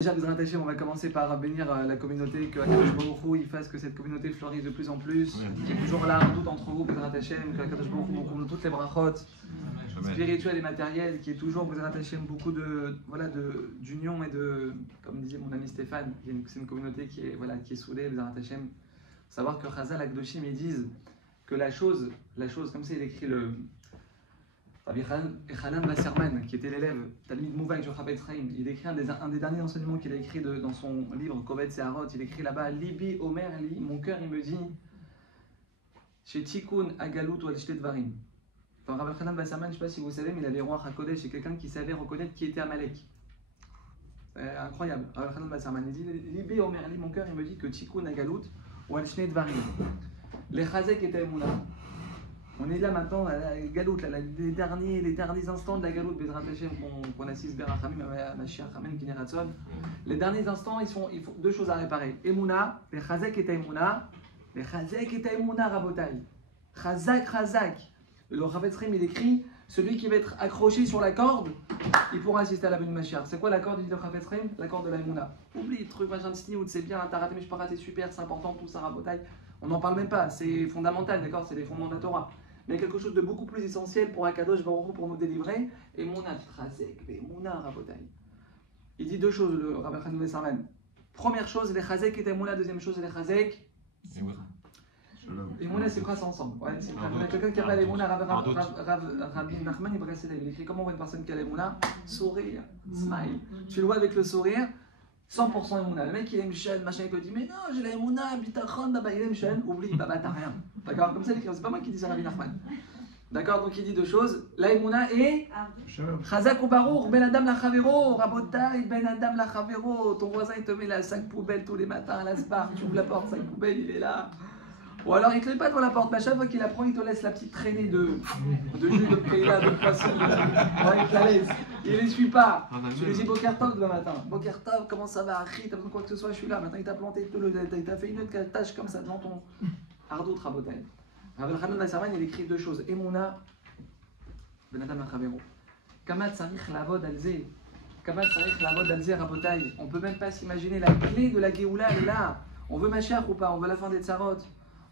Déjà, Bezrat Hashem, on va commencer par bénir la communauté, que Akadosh Baruch Hu, il fasse que cette communauté fleurisse de plus en plus, qu'il y ait toujours là, tout entre vous, Bezrat Hashem, que Akadosh Baruch Hu nous comble toutes les brachot spirituelles et matérielles, qu'il y ait toujours, Bezrat Hashem, beaucoup d'union et de, comme disait mon ami Stéphane, c'est une communauté qui est soudée, Bezrat Hashem. Savoir que Chazal, Akdoshim, ils disent que la chose, comme ça, il écrit le Rabbi Hanan Wasserman, qui était l'élève Talmid Mouvaï du Chafetz Chaim, il écrit un des derniers enseignements qu'il a écrit dans son livre Kovetz Seharot. Il écrit là-bas Libi Omer Li, mon cœur il me dit chez Tikkun Agalut ou Al Dvarim. Rabbi Hanan Wasserman, je ne sais pas si vous savez, mais il avait roi HaKodesh, c'est quelqu'un qui savait reconnaître qui était Amalek. C'est incroyable. Rabbi Hanan Wasserman, il dit Libi Omer Li, mon cœur il me dit que Tikkun Agalut ou Al Dvarim. Les Chazek et Taïmouna. On est là maintenant à la galoute, les derniers instants de la galoute Bezrat Hashem qu'on assiste Berachamim à Mashiach Amen Kineratson. Les derniers instants, il faut deux choses à réparer. Emouna, les Chazek et Taïmouna. Les Chazek et Taïmouna, Rabotai. Chazak. Le Chafetz Chaim, il écrit celui qui va être accroché sur la corde, il pourra assister à la venue de Mashiach. C'est quoi la corde du Chafetz Chaim? La corde de la Emouna. Oublie le truc, machin de sniout, c'est bien, t'as raté, mais je peux rater, c'est super, c'est important, tout ça, Rabotai. On n'en parle même pas, c'est fondamental, d'accord? C'est les fondements de la Torah. Mais quelque chose de beaucoup plus essentiel pour Akadosh Baruch Hu pour nous délivrer. Et Mouna Chazek, et Mouna Rabotai. Il dit deux choses, le Rabbi Hanan Wasserman. Première chose, les Chazek et Mouna. Deuxième chose, les Chazek. Et Mouna, c'est quoi ça ensemble? Ouais, c'est quelqu'un qui a les Mouna, Rabbi Nachman il écrit comment on voit une personne qui a les Mouna? Sourire, smile. Tu le vois avec le sourire. 100% Emouna. Le mec il aime Shen, machin, il te dit mais non, j'ai la Emouna, bitachon, bah il aime Shen, oublie, bah t'as rien. D'accord? Comme ça il écrit, c'est pas moi qui dis ça, Rabbi Nachman. D'accord? Donc il dit deux choses, la Emouna et Chazak ou Baruch, Ben Adam la Chavero, Rabotai, Ben Adam la Chavero, ton voisin il te met la sac poubelle tous les matins à la spar, tu ouvres la porte, sac poubelle, il est là. Ou alors il ne te met pas devant la porte, mais à chaque fois qu'il la prend, il te laisse la petite traînée de jus de Kéla, de poisson. Ouais, il te la laisse. Il ne les suit pas. Tu lui dis Bokertov demain matin. Bokertov, comment ça va? Achri, t'as besoin de quoi que ce soit, je suis là. Maintenant il t'a planté, il t'a fait une autre tâche comme ça devant ton Ardout Rabotai. Rabbi Hanan Wasserman, il écrit deux choses. Emouna, Ben Adam Lachavero. Kamat Sarich Lavod Alze. Kamat Sarich Lavod Alze Rabotai. On ne peut même pas s'imaginer la clé de la Géoula est là. On veut Mashiach ou pas? On veut la fin des tsarot?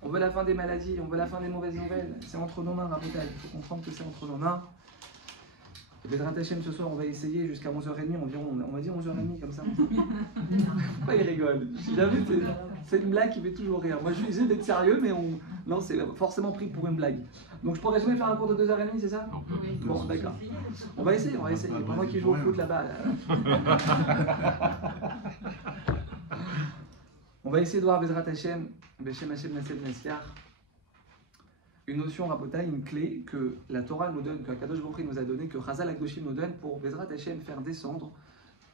On veut la fin des maladies, on veut la fin des mauvaises nouvelles. C'est entre nos mains, Rabotai. Il faut comprendre que c'est entre nos mains. Bezrat Hashem, ce soir, on va essayer jusqu'à 11h30 environ. On va dire 11h30 comme ça. Pourquoi il rigole? Jamais, c'est une blague qui fait toujours rire. Moi, je vais essayer d'être sérieux, mais non, c'est forcément pris pour une blague. Donc, je pourrais jamais faire un cours de 2h30, c'est ça? Bon, d'accord. On va essayer. Pour moi qui joue au foot là-bas. On va essayer de voir Bezrat Hashem, Beshem Hashem Nasel Nasiach, une notion Rabotai, une clé que la Torah nous donne, que Akadosh Baruch Hu nous a donné, que Chazal Akdoshim nous donne pour Bezrat Hashem faire descendre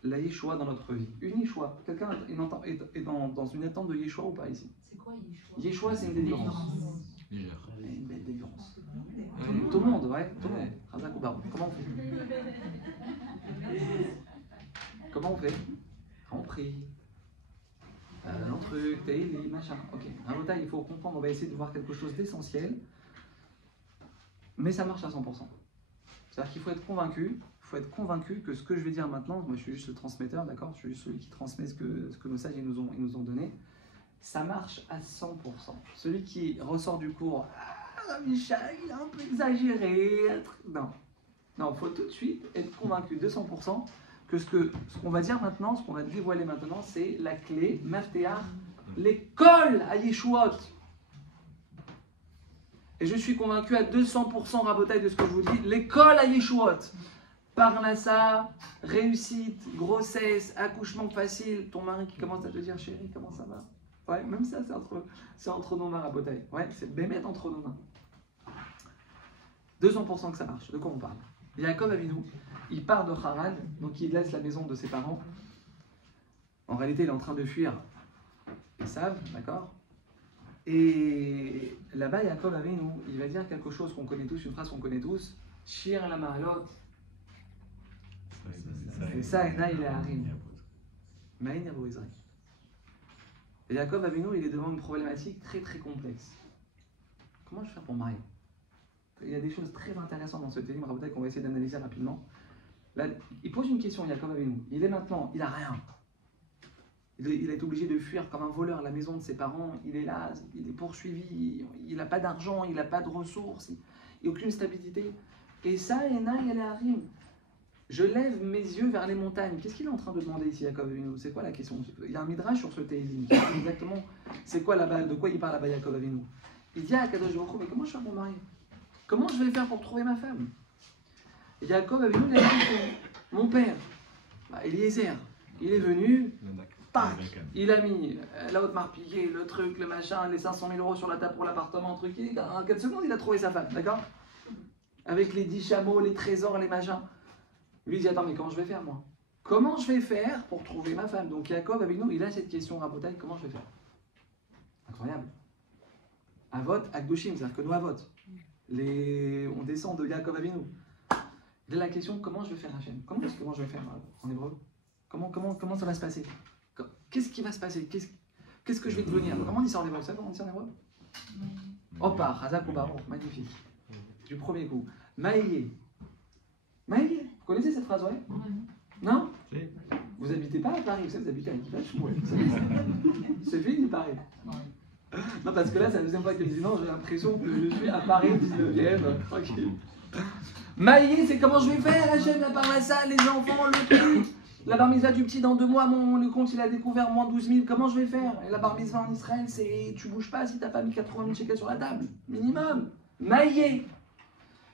la Yeshua dans notre vie. Une Yeshua. Quelqu'un est dans une attente de Yeshua ou pas ici? C'est quoi Yeshua? Yeshua, c'est une délivrance. Une belle délivrance. Tout le monde, ouais, tout le monde. Chazak ou Baruch. Comment on fait? Comment on fait? On prie. Un truc, Taïli, machin. Ok. Rabotai, il faut comprendre, on va essayer de voir quelque chose d'essentiel, mais ça marche à 100%. C'est-à-dire qu'il faut être convaincu, que ce que je vais dire maintenant, moi je suis juste le transmetteur, d'accord? Je suis juste celui qui transmet ce que nos sages ils nous ont donné. Ça marche à 100%. Celui qui ressort du cours, Michel, il a un peu exagéré. Non, il faut tout de suite être convaincu de 100%. Que ce qu'on va dire maintenant, ce qu'on va dévoiler maintenant, c'est la clé, Mafteach, l'école à Yeshuot. Et je suis convaincu à 200% Rabotai de ce que je vous dis, l'école à Yeshuot. Parnassa, réussite, grossesse, accouchement facile, ton mari qui commence à te dire chérie, comment ça va? Ouais, même ça, c'est entre nos mains, Rabotai. Ouais, c'est bémet entre nos mains. 200% que ça marche. De quoi on parle? Yaakov Avinu, il part de Haran, donc il laisse la maison de ses parents. En réalité, il est en train de fuir Esav, d'accord? Et là-bas, Yaakov Avinu, il va dire quelque chose qu'on connaît tous, une phrase qu'on connaît tous. Shir la ma'alot. Et ça, Ena il est harim. Ma'in yavo Israël. Et Yaakov Avinu, il est devant une problématique très très complexe. Comment je vais faire pour marier? Il y a des choses très intéressantes dans ce télim, Rabotai, qu'on va essayer d'analyser rapidement. Là, il pose une question, Yaakov Avinu. Il est maintenant, il n'a rien. Il est obligé de fuir comme un voleur à la maison de ses parents. Il est là, il est poursuivi, il n'a pas d'argent, il n'a pas de ressources, il n'a aucune stabilité. Et ça, Enaï, elle arrive. Je lève mes yeux vers les montagnes. Qu'est-ce qu'il est en train de demander ici, Yaakov Avinu? C'est quoi la question? Il y a un midrash sur ce Teilim. Exactement, c'est quoi là-bas? De quoi il parle là-bas, Yaakov Avinu? Il dit à Kadosh Baruch Hu, mais comment je fais pour me marier? Comment je vais faire pour trouver ma femme? Et Yaakov Avinu, il a dit, mon père, Eliezer, il est venu, tac, il a mis la haute marpiquée, le truc, le machin, les 500 000 euros sur la table pour l'appartement, truc, en 4 secondes, il a trouvé sa femme, d'accord? Avec les 10 chameaux, les trésors, les machins. Lui, il dit, attends, mais comment je vais faire, moi? Comment je vais faire pour trouver ma femme? Donc, Yaakov, avec nous, il a cette question, Rabotai, comment je vais faire? Incroyable. Avot, Akdushim, c'est-à-dire que nous, Avot, on descend de Yaakov Avinu. Il a la question, comment je vais faire, Hachem? Comment je vais faire en hébreu? Comment ça va se passer? Qu'est-ce qui va se passer? Qu'est-ce que je vais devenir? Comment on dit ça en hébreu? Vous savez comment on dit ça en hébreu? Opa, Hazak ou Baruch, magnifique. Du premier coup. Maïe. Maïe. Vous connaissez cette phrase, ouais? Non? Vous habitez pas à Paris, vous habitez à Kifach? C'est fini, Paris. Non, parce que là, c'est la deuxième fois qu'elle me dit non, j'ai l'impression que je suis à Paris 19e, tranquille. Maïe, c'est comment je vais faire, Hachem, la parmassa, les enfants, le petit, la bar mitzvah du petit dans 2 mois, le compte il a découvert moins 12 000, comment je vais faire? Et la bar mitzvah en Israël, c'est tu bouges pas si t'as pas mis 80 000 shekels sur la table, minimum. Maïe.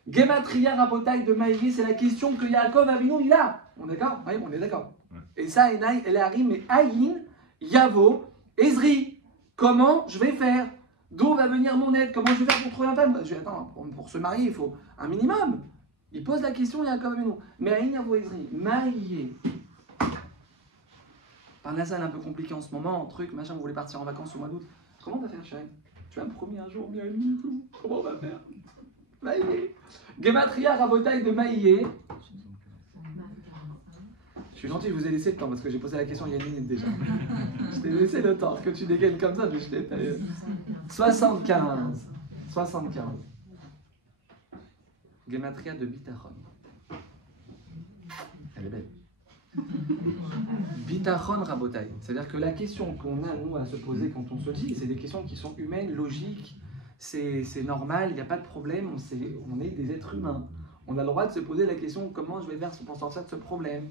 Gematria Rabotai de Maïe, c'est la question que Yaakov Avinu il a. On est d'accord? Oui, on est d'accord. Et ça, Enaï, elle arrive, mais Aïn, Yavo, Ezri. Comment je vais faire? D'où va venir mon aide? Comment je vais faire pour trouver un femme? Je dis, attends, pour se marier, il faut un minimum. Il pose la question, il y a quand même nous. Mais Aïn Yavo Ezri, marié. Par là, ça, c'est un peu compliqué en ce moment, truc, machin, vous voulez partir en vacances au mois d'août. Comment on va faire, chérie? Tu vas me promettre un jour bien et tout. Comment on va faire? Maïe. Gematria Rabotai de Maïe. Je suis gentil, je vous ai laissé le temps parce que j'ai posé la question il y a 1 minute déjà. Je t'ai laissé le temps que tu dégaines comme ça, mais je t'ai taillé. 75. 75. Gematria de Bitachon. Elle est belle. Bitachon Rabotai. C'est-à-dire que la question qu'on a, nous, à se poser quand on se dit, c'est des questions qui sont humaines, logiques, c'est normal, il n'y a pas de problème, on est des êtres humains. On a le droit de se poser la question comment je vais faire pour sortir de ce problème.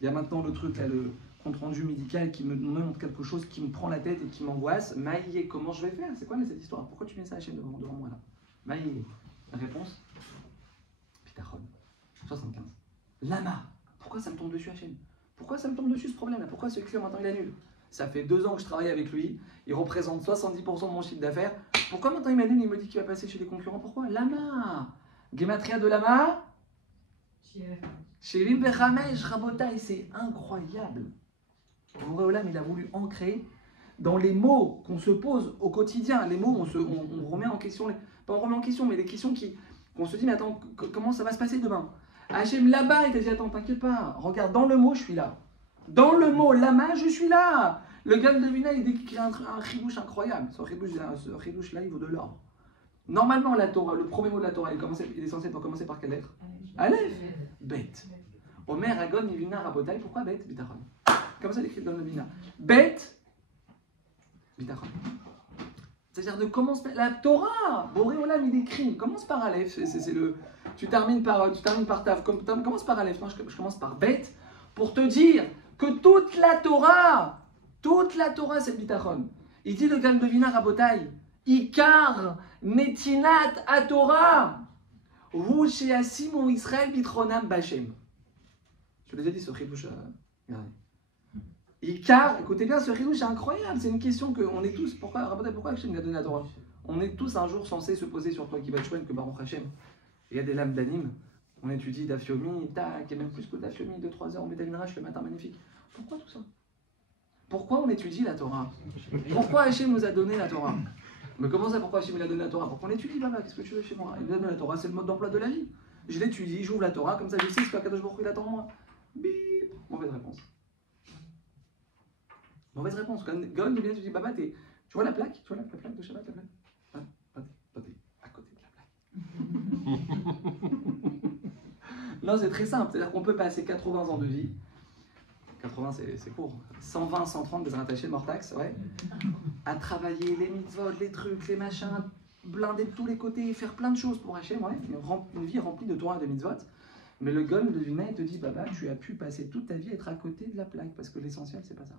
Il y a maintenant le truc, là, le compte-rendu médical qui me montre quelque chose qui me prend la tête et qui m'angoisse. Maïe, comment je vais faire? C'est quoi cette histoire? Pourquoi tu mets ça à la chaîne devant moi là? Maïe. Réponse? Pitachon. 75. Lama. Pourquoi ça me tombe dessus, Hachem? Pourquoi ça me tombe dessus ce problème-là? Pourquoi ce client maintenant il annule? Ça fait 2 ans que je travaille avec lui. Il représente 70% de mon chiffre d'affaires. Pourquoi maintenant il m'annule? Il me dit qu'il va passer chez les concurrents. Pourquoi? Lama. Gematria de Lama. Chez Limbechamesh Rabotai, c'est incroyable. Oréolam, il a voulu ancrer dans les mots qu'on se pose au quotidien. Les mots, on remet en question, pas on remet en question, mais les questions qu'on se dit, mais attends, comment ça va se passer demain? Hachem là-bas, il t'a dit, attends, t'inquiète pas, regarde, dans le mot, je suis là. Dans le mot Lama, je suis là. Le gars de Vina, il décrit un chidouche incroyable. Ce chidouche-là, il vaut de l'or. Normalement, la Torah, le premier mot de la Torah, il est censé commencer par quelle lettre? Aleph. Bet. Omer Agon Mivina Rabotai. Pourquoi Bet? Bitachon. Comme ça, l'écrit dans le Vina. Bet. Bitachon. C'est-à-dire de commencer la Torah. Boréolam, il écrit. Commence par Aleph. Tu termines par Tav. Commence par Aleph. Non, je commence par Bet pour te dire que toute la Torah, c'est Bitachon. Il dit le Gal de Vina Rabotai. Ikar netinat à Torah. Hu sheasim Israël bitronam bachem. Je l'ai déjà dit ce chidouche. Ikar, écoutez bien, ce chidouche est incroyable. C'est une question qu'on est tous. Pourquoi Hachem nous a donné la Torah? On est tous un jour censés se poser sur toi qui va chouenne que Baruch Hachem. Il y a des lames d'anime. On étudie Dafyomi, tac, et même plus que Dafyomi, 2-3 heures, on met Daminrach le matin, magnifique. Pourquoi tout ça? Pourquoi on étudie la Torah? Pourquoi Hachem nous a donné la Torah? Mais comment ça, pourquoi Hachem nous a donné la Torah? Pour qu'on étudie, papa, qu'est-ce que tu veux chez moi? Il nous a donné la Torah, c'est le mode d'emploi de la vie. Je l'étudie, j'ouvre la Torah, comme ça je sais ce qu'Akadosh Baruch Hu il attend de moi. Bip. Mauvaise réponse. Mauvaise réponse. Quand Gaon vient, tu dis, papa, tu vois la plaque? Tu vois la plaque de Shabbat, la plaque? Pas à côté de la plaque. Non, c'est très simple. C'est-à-dire qu'on peut passer 80 ans de vie, 80 c'est court. 120, 130 des rattachés mortax, ouais. À travailler les mitzvot, les trucs, les machins, blinder de tous les côtés, faire plein de choses pour Hachem, ouais. Une vie remplie de Torah et de mitzvot. Mais le Gaon de Vina, il te dit, Baba, tu as pu passer toute ta vie à être à côté de la plaque, parce que l'essentiel, c'est pas ça.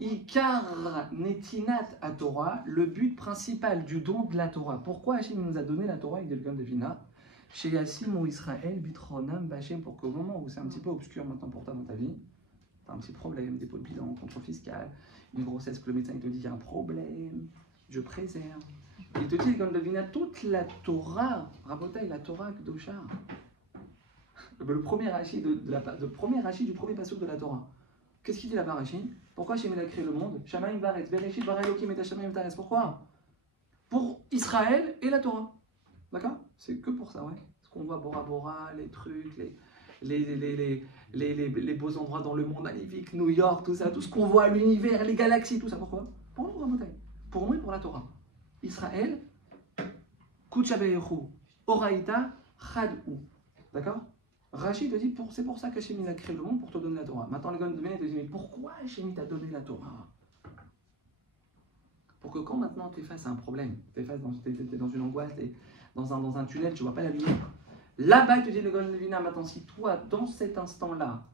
Ikar netinat à Torah, le but principal du don de la Torah. Pourquoi Hachem nous a donné la Torah, il dit le Gaon de Vina, chez Yassim ou Israël, Bitronam, Bachem, pour qu'au moment où c'est un petit peu obscur maintenant pour toi dans ta vie, tu as un petit problème, dépôt de bilan, contrôle fiscal, une grossesse que le médecin il te dit, il y a un problème, je préserve. Il te dit, le Gaon de Vina, toute la Torah, Rabotai, la Torah, Kdosha. Le premier rachis du premier passouk de la Torah. Qu'est-ce qu'il dit là-bas, Rachid? Pourquoi Hachem a créé le monde? Shamaim Baretz, Bereshit bara Elokim et Shamaim Taretz. Pourquoi? Pour Israël et la Torah. D'accord? C'est que pour ça, ouais. Ce qu'on voit Bora Bora, les trucs, les beaux endroits dans le monde magnifique, New York, tout ça, tout ce qu'on voit, l'univers, les galaxies, tout ça. Pourquoi? Pour nous, Rabotai. Pour nous et pour la Torah. Israël, Kuchabeyehu, Oraïta, Chadou. D'accord? Rachid te dit, c'est pour ça qu'Hachem a créé le monde, pour te donner la Torah. Maintenant, le Gaon de Vina te dit, mais pourquoi Hachem t'a donné la Torah? Pour que quand maintenant tu es face à un problème, tu es dans une angoisse, tu es dans un tunnel, tu ne vois pas la lumière. Là-bas, il te dit le Gaon de Vina, maintenant, si toi, dans cet instant-là,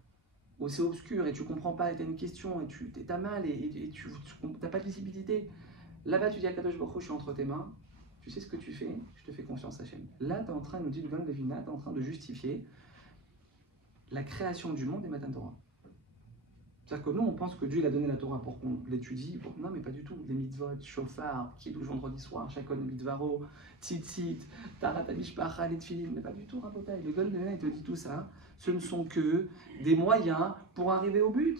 où c'est obscur et tu ne comprends pas, et tu as une question, et tu as mal, et tu n'as pas de visibilité, là-bas, tu dis à Kadosh Baruch Hu, je suis entre tes mains, tu sais ce que tu fais, je te fais confiance, Hachem. Là, tu es en train, nous dit le Gaon de Vina, tu es en train de justifier la création du monde et Matan Torah. C'est-à-dire que nous, on pense que Dieu il a donné la Torah pour qu'on l'étudie. Non, mais pas du tout. Les mitzvot, shofar, kiddush vendredi soir, chacun mitzvaro, tzitzit, tarat amishpacha, les tefilin, mais pas du tout, Rabotai. Le Gaon de Vina, il te dit tout ça. Ce ne sont que des moyens pour arriver au but.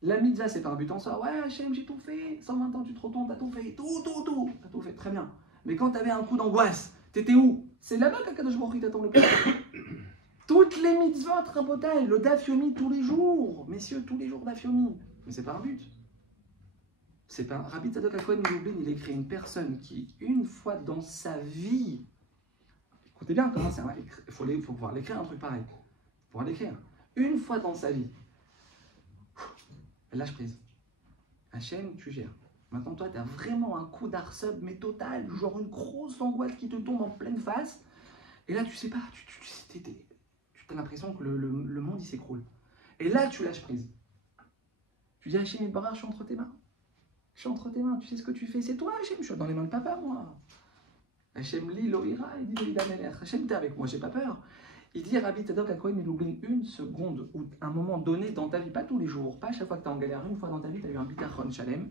La mitzvah, c'est pas un but en soi. Ouais, Hachem, j'ai tout fait. 120 ans, tu te retournes, t'as tout fait. Tout. T'as tout fait, très bien. Mais quand t'avais un coup d'angoisse, t'étais où? C'est là-bas qu'Akadosh Baruch Hu t'attend le plus. Toutes les mitzvot, Rabotai, le Daf Yomi tous les jours, messieurs, tous les jours Daf Yomi. Mais c'est pas un but. C'est pas un... Rabbi Tzadok HaKohen Milublin, il écrit une personne qui, une fois dans sa vie, écoutez bien comment c'est, il faut pouvoir l'écrire un truc pareil. Il faut pouvoir l'écrire. Une fois dans sa vie, lâche prise. Hachem, tu gères. Maintenant, toi, tu as vraiment un coup d'arsub, mais total, genre une grosse angoisse qui te tombe en pleine face. Et là, tu sais pas, tu as l'impression que le monde il s'écroule. Et là, tu lâches prise. Tu dis Hachem Yitbarach, je suis entre tes mains. Je suis entre tes mains, tu sais ce que tu fais, c'est toi Hachem, je suis dans les mains de papa, moi. Hachem li lo ira, il dit David Amelech. Hachem, t'es avec moi, j'ai pas peur. Il dit Rabbi Tzadok HaKohen, il oublie une seconde ou un moment donné dans ta vie, pas tous les jours, pas à chaque fois que tu es en galère, une fois dans ta vie, tu as eu un bitachon shalem.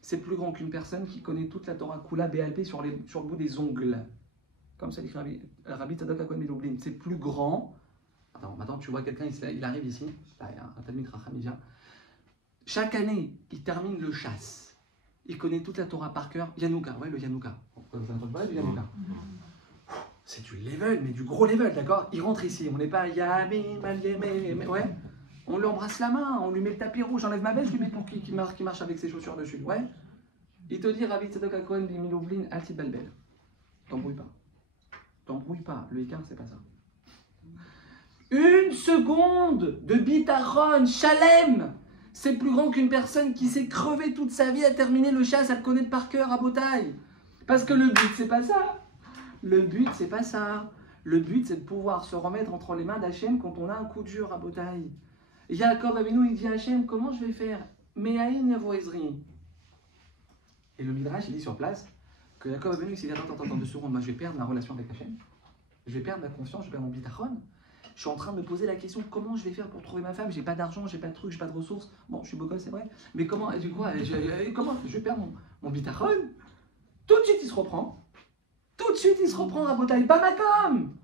C'est plus grand qu'une personne qui connaît toute la Torah Kula BLP sur le bout des ongles. Comme ça dit Rabbi Tzadok HaKohen, il oublie. C'est plus grand. Attends, maintenant tu vois quelqu'un, il arrive ici, là, il y a un Talmid Racham, il vient. Chaque année, il termine le chasse. Il connaît toute la Torah par cœur. Yanouka, ouais, le Yanouka. Vous avez entendu parler du Yanouka? C'est du level, mais du gros level, d'accord? Il rentre ici, on n'est pas Yamin, mais ouais. On lui embrasse la main, on lui met le tapis rouge, j'enlève ma veste, je lui mets pour qui marche avec ses chaussures dessus, ouais. Il te dit, Rabbi Tzadok HaKohen Milublin, Alti Balbel. T'embrouille pas. T'embrouille pas, le Icar, c'est pas ça. Une seconde de bitachon, shalem, c'est plus grand qu'une personne qui s'est crevée toute sa vie à terminer le chasse, à le connaître par cœur, à Botaï. Parce que le but, c'est pas ça. Le but, c'est pas ça. Le but, c'est de pouvoir se remettre entre les mains d'Hachem quand on a un coup dur à Botaï. Yaakov Avinu, il dit à Hachem, comment je vais faire? Mais Aïn Yavoezri. Et le Midrash, il dit sur place que Yaakov Avinu, il s'est dit, attends, 2 secondes, moi je vais perdre ma relation avec Hachem. Je vais perdre ma confiance, je vais perdre mon bitachon. Je suis en train de me poser la question, comment je vais faire pour trouver ma femme? J'ai pas d'argent, j'ai pas de trucs, j'ai pas de ressources. Bon, je suis beau gosse, c'est vrai. Mais comment, du coup, comment je vais perdre mon bitachon? Tout de suite, il se reprend. Tout de suite, il se reprend à Botaï. Pas ma com.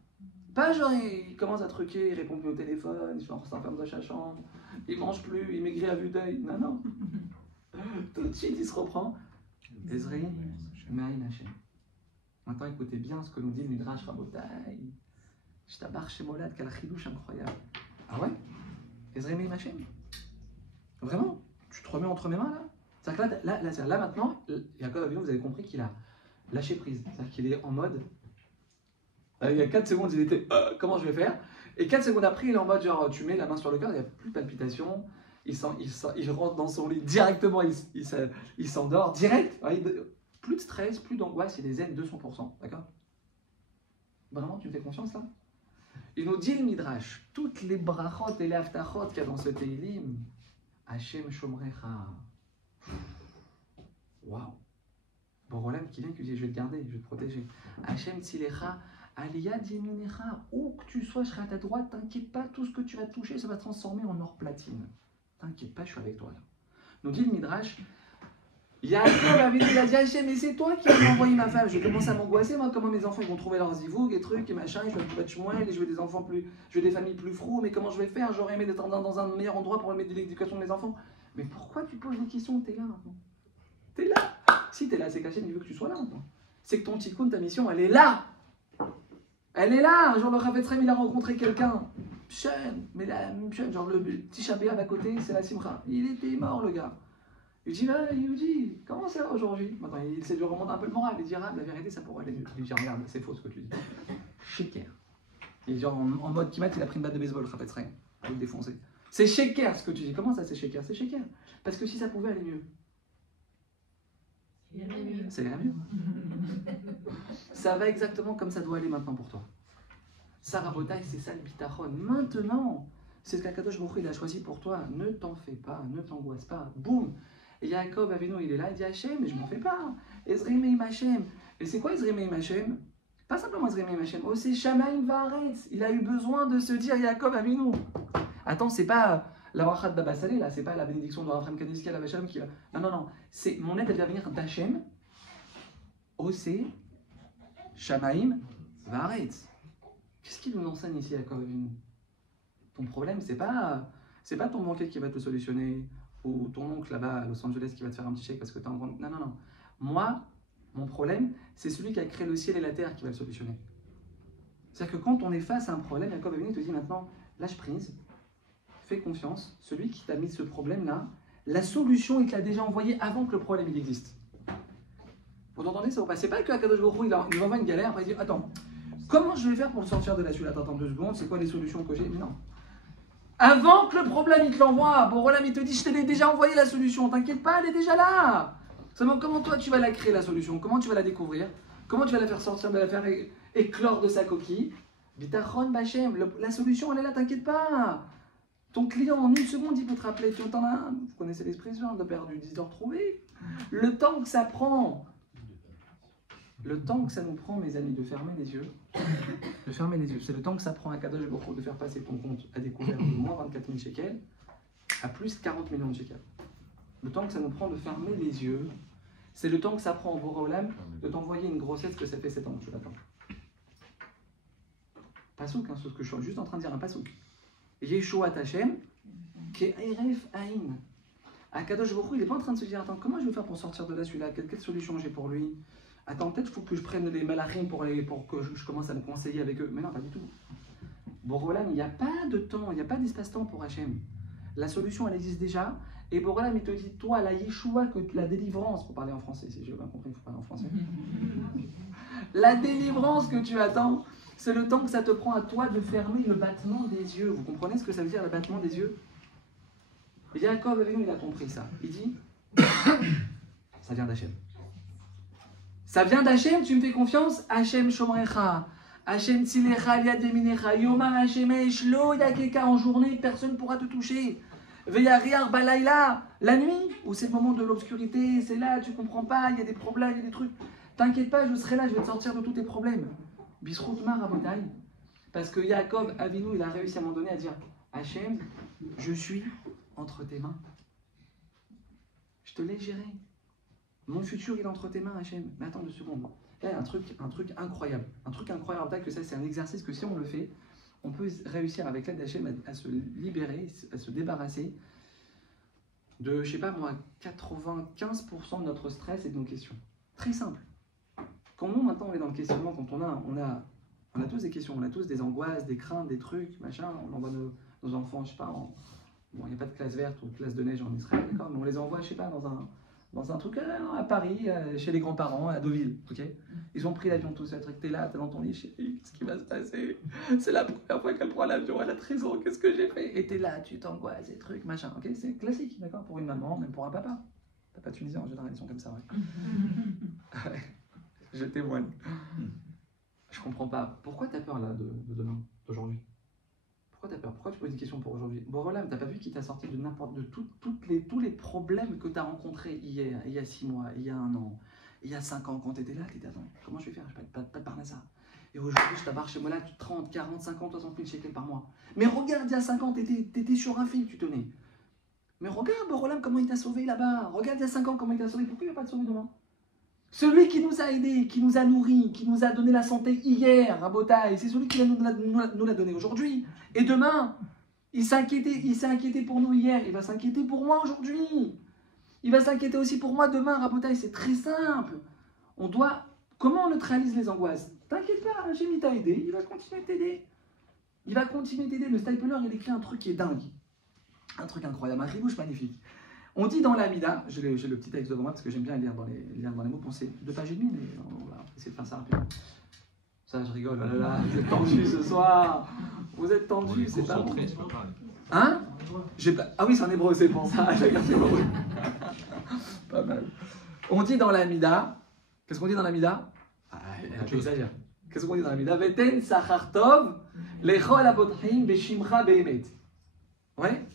Pas genre, il commence à truquer, il répond plus au téléphone, il s'enferme dans sa chambre, il mange plus, il maigrit à vue d'œil. Non. Tout de suite, il se reprend. Ezraï, Me'aïn Hachem. Maintenant, écoutez bien ce que nous dit le Midrash Rabotaï. Je t'abarre chez Molad, quel chidouche incroyable. Ah ouais? Ezraï Me'aïn Hachem? Vraiment? Tu te remets entre mes mains là? C'est-à-dire que là maintenant, Yaakov Avinu, vous avez compris qu'il a lâché prise. C'est-à-dire qu'il est en mode. Il y a 4 secondes, il était comment je vais faire? Et 4 secondes après, il est en mode genre, tu mets la main sur le cœur, il n'y a plus de palpitations, il rentre dans son lit directement, il s'endort direct. Plus de stress, plus d'angoisse, il est zen 200%. D'accord? Vraiment, tu me fais confiance là? Il nous dit le Midrash, toutes les brachot et les haftachot qu'il y a dans ce Teilim, Hashem Shomrecha. Waouh! Borolam qui vient, qui dit je vais te garder, je vais te protéger. Hashem Tzilecha, Aliyad Yeminecha, où que tu sois, je serai à ta droite, t'inquiète pas, tout ce que tu vas toucher, ça va transformer en or platine. T'inquiète pas, je suis avec toi là. Nous dit le Midrash, Yaakov il a dit Hashem, mais c'est toi qui as envoyé ma femme. Je commence à m'angoisser, moi, comment mes enfants ils vont trouver leurs zivoug et trucs et machin, je vais trouver de chouin, je veux des enfants plus, je veux des familles plus froues, mais comment je vais faire? J'aurais aimé d'être dans un meilleur endroit pour mettre de l'éducation de mes enfants. Mais pourquoi tu poses des questions? T'es là maintenant. T'es là. Si t'es là, c'est qu'Hachem, il veut que tu sois là maintenant. C'est que ton tikkun, ta mission, elle est là. Elle est là. Un jour, le Rav Etzrem, il a rencontré quelqu'un. Pshen, mais la Pshen, genre le Tisha B'Av à côté, c'est la Simcha. Il était mort, le gars. Il dit, il nous dit, comment ça va aujourd'hui? Maintenant, il essaie de remonter un peu le moral. Il dit, la vérité, ça pourrait aller mieux. Il dit, regarde, c'est faux ce que tu dis. Sheker. Il dit, genre, en mode Kimat, il a pris une batte de baseball, Rav Etzrem, pour le défoncer. C'est Sheker ce que tu dis. Comment ça, c'est Sheker? C'est Sheker. Parce que si ça pouvait aller mieux. Ça ira mieux. Ça va exactement comme ça doit aller maintenant pour toi. Sarah Botaï, c'est ça le bitachon. Maintenant, c'est ce qu'Akadosh Baruch Hu il a choisi pour toi. Ne t'en fais pas, ne t'angoisse pas. Boum. Et Yaakov Avinu, il est là, il dit Hachem, mais je m'en fais pas. Ezremeim Hachem. Et c'est quoi Ezremeim Hachem? Pas simplement Ezremeim Hachem. Oh, c'est Shamaim Vaaretz. Il a eu besoin de se dire Yaakov Avinu. Attends, c'est pas la brachat de Baba Salé, là, c'est pas la bénédiction de Raphaël Kaniski à la Vachalom qui va. Non. C'est mon aide, elle va venir d'Hachem. Osé, Shamaim, Vaaretz. Qu'est-ce qu'il nous enseigne ici, Yaakov Avinu? Ton problème, c'est pas ton banquier qui va te le solutionner, ou ton oncle là-bas à Los Angeles qui va te faire un petit chèque parce que t'es en grande. Non. Moi, mon problème, c'est celui qui a créé le ciel et la terre qui va le solutionner. C'est-à-dire que quand on est face à un problème, Yaakov Avinu te dit maintenant, lâche prise. Fais confiance, celui qui t'a mis ce problème-là, la solution, il te l'a déjà envoyée avant que le problème il existe. Vous entendez ça ou pas? C'est pas que Akadosh Baruch Hu, il envoie une galère, après il dit attends, comment je vais faire pour le sortir de la suite? Attends 2 secondes, c'est quoi les solutions que j'ai? Mais non. Avant que le problème il te l'envoie, Borolam il te dit je te l'ai déjà envoyé la solution, t'inquiète pas, elle est déjà là. Seulement comment toi tu vas la créer la solution? Comment tu vas la découvrir? Comment tu vas la faire sortir, de la faire éclore de sa coquille? Bitachon Bachem, la solution elle est là, t'inquiète pas. Ton client, en 1 seconde, il peut te rappeler. Tu entends un, vous connaissez l'expression, de perdu, 10 de retrouver. Le temps que ça prend, le temps que ça nous prend, mes amis, de fermer les yeux, c'est le temps que ça prend à Kadosh Baruch Hu de faire passer ton compte à découvert de moins 24 000 shekels à plus 40 millions de shekels. Le temps que ça nous prend de fermer les yeux, c'est le temps que ça prend au Boré Olam de t'envoyer une grossesse que ça fait 7 ans que je l'attends. Pasouk, c'est ce que je suis juste en train de dire, un pasouk. Yeshua Hashem, Ke'eref Aïn. Akadosh Baruch Hu, il n'est pas en train de se dire attends, comment je vais faire pour sortir de là celui-là? Quelle solution j'ai pour lui? Attends, peut-être il faut que je prenne les malachim pour que je commence à me conseiller avec eux. Mais non, pas du tout. Borolam, il n'y a pas de temps, il n'y a pas d'espace-temps pour Hachem. La solution, elle existe déjà. Et Borolam, il te dit toi, la Yeshua, la délivrance, pour parler en français, si j'ai bien compris, il faut parler en français. La délivrance que tu attends, c'est le temps que ça te prend à toi de fermer le battement des yeux. Vous comprenez ce que ça veut dire, le battement des yeux? Et Yaakov, avec nous, il a compris ça. Il dit, ça vient d'Hachem. Ça vient d'Hachem, tu me fais confiance? Hachem Shomrecha, Hachem Tzilecha, Liademinecha, Yomar Hachem Eshlo, Yakeka, en journée, personne ne pourra te toucher. Veyariar Balaïla, la nuit, où c'est le moment de l'obscurité, c'est là, tu comprends pas, il y a des problèmes, il y a des trucs. T'inquiète pas, je serai là, je vais te sortir de tous tes problèmes. Bisrout Mar Rabotai. Parce que Yaakov Avinu, il a réussi à un moment donné à dire Hachem, je suis entre tes mains. Je te laisse gérer. Mon futur, il est entre tes mains, Hachem. Mais attends 2 secondes. Là, il y a un truc incroyable. Un truc incroyable, que ça, c'est un exercice que si on le fait, on peut réussir avec l'aide d'Hachem à se libérer, à se débarrasser de, je sais pas moi, 95% de notre stress et de nos questions. Très simple. Quand nous, maintenant, on est dans le questionnement, quand on a tous des questions, on a tous des angoisses, des craintes, des trucs, machin, on envoie nos enfants, je sais pas, bon, il n'y a pas de classe verte ou de classe de neige en Israël, d'accord, mais on les envoie, je sais pas, dans un truc à Paris, chez les grands-parents, à Deauville, ok. Ils ont pris l'avion tous, le truc, t'es là, t'es dans ton lit, chérie, qu'est-ce qui va se passer? C'est la première fois qu'elle prend l'avion, elle a 13 ans, qu'est-ce que j'ai fait? Et t'es là, tu t'angoisses, des trucs, machin, ok. C'est classique, d'accord, pour une maman, même pour un papa. Papa tunisien en général, ils sont comme ça, ouais. Je témoigne. Je comprends pas. Pourquoi t'as peur là de demain, d'aujourd'hui? Pourquoi t'as peur? Pourquoi tu poses une question pour aujourd'hui? Bon, voilà, t'as pas vu qui t'a sorti de n'importe tous les problèmes que t'as rencontrés hier, il y a 6 mois, il y a 1 an, il y a 5 ans, quand t'étais là, t'étais attends, comment je vais faire? Je pas de parnassa. Et aujourd'hui, je t'abarre chez moi là, 30, 40, 50, 60 000 shekels par mois. Mais regarde, il y a 5 ans, t'étais sur un fil, tu tenais. Mais regarde, Borolam, comment il t'a sauvé là-bas. Regarde, il y a 5 ans, comment il t'a sauvé. Pourquoi il va pas te sauver demain? Celui qui nous a aidés, qui nous a nourris, qui nous a donné la santé hier, à Botaï, c'est celui qui nous l'a donné aujourd'hui. Et demain, il s'est inquiété pour nous hier, il va s'inquiéter pour moi aujourd'hui. Il va s'inquiéter aussi pour moi demain, à Botaï. C'est très simple. Comment on neutralise les angoisses? T'inquiète pas, Hachem il t'a aidé, il va continuer de t'aider. Il va continuer de t'aider. Le Stapler, il écrit un truc qui est dingue. Un truc incroyable, un ribouche magnifique. On dit dans l'Amida, j'ai le petit texte devant moi parce que j'aime bien lire dans les mots pensés, 2 pages et demie, mais on va essayer de faire ça rapidement. Ça, je rigole, oh là là, vous êtes tendus ce soir. Vous êtes tendus, c'est pas bon. Hein? Ah oui, c'est en hébreu, c'est pour ça. J'ai regardé l'hébreu. Pas mal. On dit dans l'Amida, qu'est-ce qu'on dit dans l'Amida? J'exagère. Qu'est-ce qu'on dit dans l'Amida? Veten sachartov lechol abotrim beshimcha behemet. Ouais?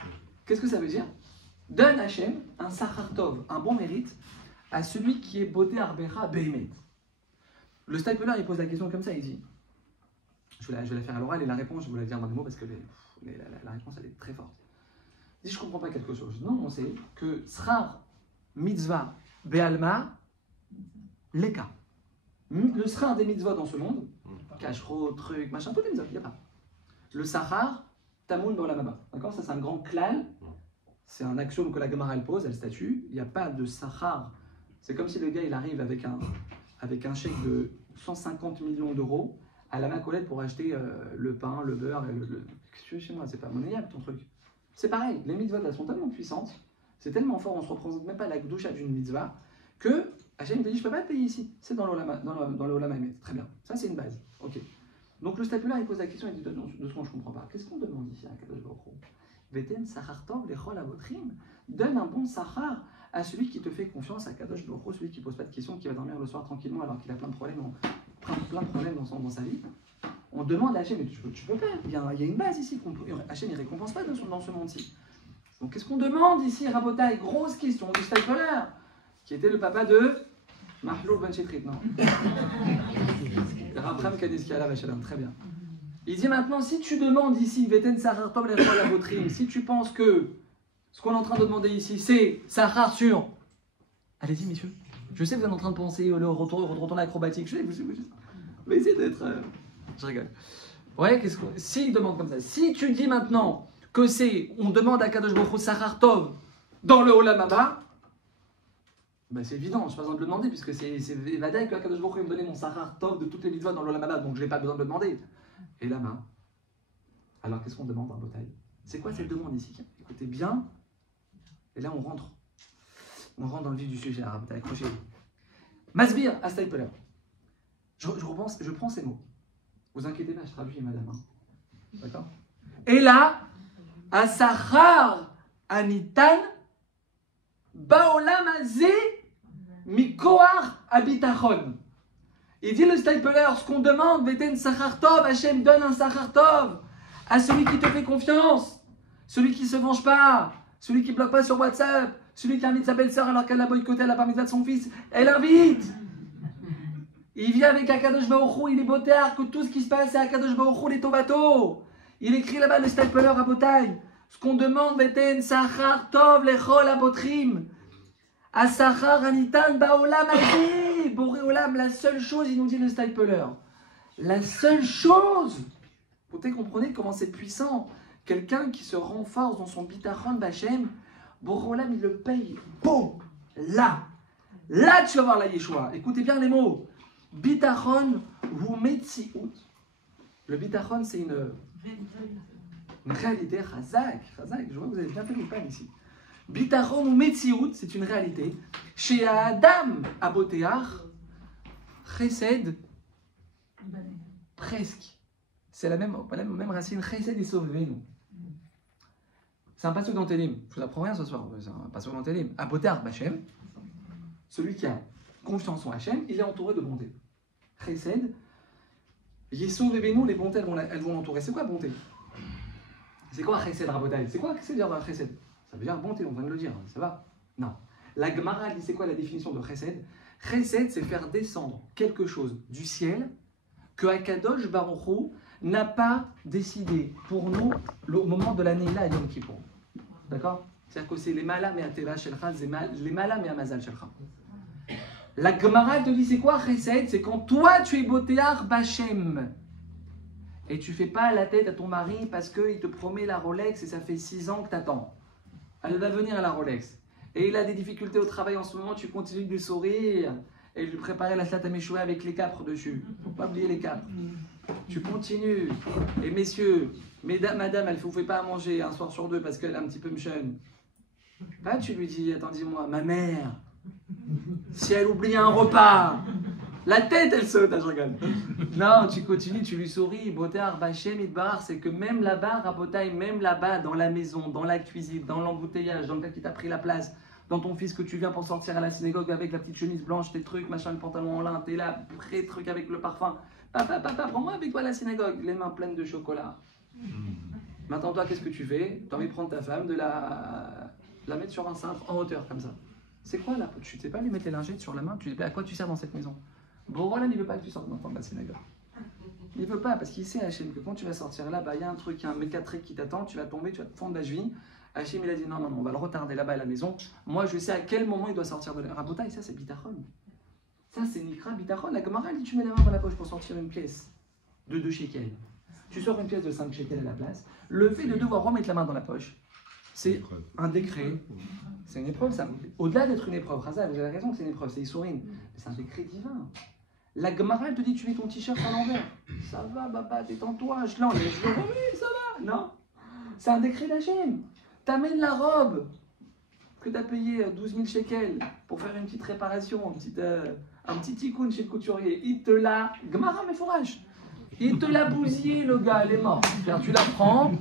Qu'est-ce que ça veut dire? Donne Hachem un sachar tov, un bon mérite, à celui qui est boté arbecha behemet. Le Stapler, il pose la question comme ça, il dit, je vais la faire à l'oral et la réponse, je vais la dire dans les mots parce que la réponse, elle est très forte. Il dit, je ne comprends pas quelque chose. Non, on sait que srar mitzvah be'alma leka. Le srar des mitzvahs dans ce monde, kashrot, truc, machin, tous les mitzvahs, il n'y a pas. Le sachar, tamoun b'olam. D'accord? Ça, c'est un grand klal. C'est un axiome que la Gemara elle pose, elle statue. Il n'y a pas de sachar. C'est comme si le gars il arrive avec un chèque de 150 millions d'euros à la Macolette pour acheter le pain, le beurre et le... Qu'est-ce que tu veux chez moi? C'est pas monnayable ton truc. C'est pareil, les mitzvahs elles sont tellement puissantes, c'est tellement fort, on ne se représente même pas la gdoucha d'une mitzvah, que Hachem te dit je ne peux pas te payer ici. C'est dans le Olam Hamet. Très bien, ça c'est une base. Ok. Donc le Stapler il pose la question, il dit de ce qu'on je ne comprends pas. Qu'est-ce qu'on demande ici à Kadosh Baruch Hu? Veten sachar tov lechol avotrim. Donne un bon sachar à celui qui te fait confiance, à Kadosh Baruch Hu, celui qui ne pose pas de questions, qui va dormir le soir tranquillement alors qu'il a plein de problèmes dans sa vie. On demande à Hachem, mais tu peux pas, il y a une base ici. Hachem ne récompense pas dans ce monde-ci. Donc qu'est-ce qu'on demande ici, Rabotai? Grosse question du Stapler, qui était le papa de Mahloul Ben Chetrit, non Rabram Kadiski Alav Hashalom, très bien. Il dit maintenant, si tu demandes ici, Veten Sachar Tov Lechol Avotrim, si tu penses que ce qu'on est en train de demander ici, c'est Sachar sur... Allez-y, messieurs. Je sais que vous êtes en train de penser le retour acrobatique. Je sais, mais essayez d'être... Je rigole. Ouais, s'il demande comme ça, si tu dis maintenant que c'est... On demande à Kadosh Baruch Hu Sachar Tov dans le Olam Haba, ben c'est évident, je n'ai pas besoin de le demander, puisque c'est Vadaï que Kadosh Baruch Hu me donnait mon Sachar Tov de toutes les mitzvot dans le Olam Haba, donc je n'ai pas besoin de le demander. Et la main. Alors qu'est-ce qu'on demande en bataille? C'est quoi cette demande ici? Écoutez bien. Et là on rentre dans le vif du sujet. Accrochez-vous. Masbir à Stapler. Je prends ces mots. Vous inquiétez pas, je traduis madame. D'accord? Et là, Asachar Anitan Baolam Azé Mikoar Abitachon. Il dit le Stapler, ce qu'on demande, Veten Sachar Tov, Hachem donne un Sachar Tov à celui qui te fait confiance, celui qui ne se venge pas, celui qui ne bloque pas sur WhatsApp, celui qui invite sa belle-sœur alors qu'elle l'a boycotté à la parmi de son fils. Elle invite. Il vient avec Akadosh Baruch Hu, il est botéard, que tout ce qui se passe c'est Akadosh Baruch Hu, les tovato. Il écrit là-bas le Stapler à Botaï. Ce qu'on demande, Veten Sachar Tov lechol abotrim. Asachar Anitan Baolam Azé. Boré Olam, la seule chose, il nous dit le Stapler, la seule chose, vous comprenez comment c'est puissant, quelqu'un qui se renforce dans son bitachon b'Hachem, Boré Olam, il le paye, boum, là tu vas voir la Yeshua. Écoutez bien les mots, bitachon ou metziut. Le bitachon, c'est une réalité, chazak, je vois que vous avez bien fait le pan ici. Bitachon ou Metsiout, c'est une réalité. Chez Adam, à Botéar, Chesed, presque. C'est la même racine, Chesed et Sauvez-nous. C'est un passage dans Télim. Je vous apprends rien ce soir, c'est un passage dans Télim. À Botéar, Bachem, celui qui a confiance en Hachem, il est entouré de bonté. Chesed, Yesou Vebenu, les bontés, elles vont l'entourer. C'est quoi bonté? C'est quoi Chesed Rabotai? C'est quoi Chesed? Ça veut dire bonté, on vient de le dire, ça va? Non. La Gemara dit c'est quoi la définition de Chesed? Chesed, c'est faire descendre quelque chose du ciel que Akadosh Baruch Hu n'a pas décidé pour nous au moment de l'année là à Yom Kippour. D'accord? C'est-à-dire que c'est les malas mais ateva shelcha, les malas mais amazal shelcha. La Gemara te dit c'est quoi Chesed? C'est quand toi tu es botéar bachem et tu fais pas la tête à ton mari parce qu'il te promet la Rolex et ça fait 6 ans que t'attends. Elle va venir à la Rolex. Et il a des difficultés au travail en ce moment, tu continues de lui sourire et de lui préparer la salade à méchoué avec les capres dessus. Faut pas oublier les capres. Tu continues. Et messieurs, madame, elle ne vous fait pas à manger un soir sur 2 parce qu'elle est un petit peu mchonne. Là, tu lui dis, attends, dis-moi, ma mère, si elle oublie un repas, la tête, elle saute, je rigole. Non, tu continues, tu lui souris. Botar, Bachem, Idbar, c'est que même là-bas, Rabotai, même là-bas, dans la maison, dans la cuisine, dans l'embouteillage, dans le cas qui t'a pris la place, dans ton fils que tu viens pour sortir à la synagogue avec la petite chemise blanche, tes trucs, machin, le pantalon en lin, t'es là, prêt, truc avec le parfum. Papa, prends-moi avec toi à la synagogue, les mains pleines de chocolat. Maintenant, toi, qu'est-ce que tu fais? Tu as envie de prendre ta femme, de la mettre sur un cintre en hauteur, comme ça. C'est quoi là? Tu ne sais pas lui mettre les lingettes sur la main? Tu dis, à quoi tu sers dans cette maison? Bon, voilà, il ne veut pas que tu sortes maintenant de la synagogue. Il ne veut pas, parce qu'il sait, Hachem, que quand tu vas sortir là, il y a un truc, il y a un mécatrique qui t'attend, tu vas tomber, tu vas te fondre la cheville. Hachem, il a dit, non, on va le retarder là-bas à la maison. Moi, je sais à quel moment il doit sortir de la Rabota, et ça, c'est Bitachon. Ça, c'est Nikra Bitachon. La Gemara, elle dit, tu mets la main dans la poche pour sortir une pièce de 2 shekels. Tu sors une pièce de 5 shekels à la place. Le fait de devoir remettre la main dans la poche, c'est un décret. C'est une épreuve, ça. Au-delà d'être une épreuve, Raza, vous avez raison que c'est une épreuve, c'est Issourine. Mais c'est un décret divin. La Gemara, elle te dit, tu mets ton t-shirt à l'envers. Ça va, papa, détends-toi, je l'enlève, je le remets, ça va. Non. C'est un décret d'Hachem. T'amènes la robe que t'as payé 12 000 shekels pour faire une petite réparation, un petit tikkun chez le couturier. Il te l'a, Gemara, mais fourrage. Il te l'a bousillé, le gars, elle est morte. Tu la prends,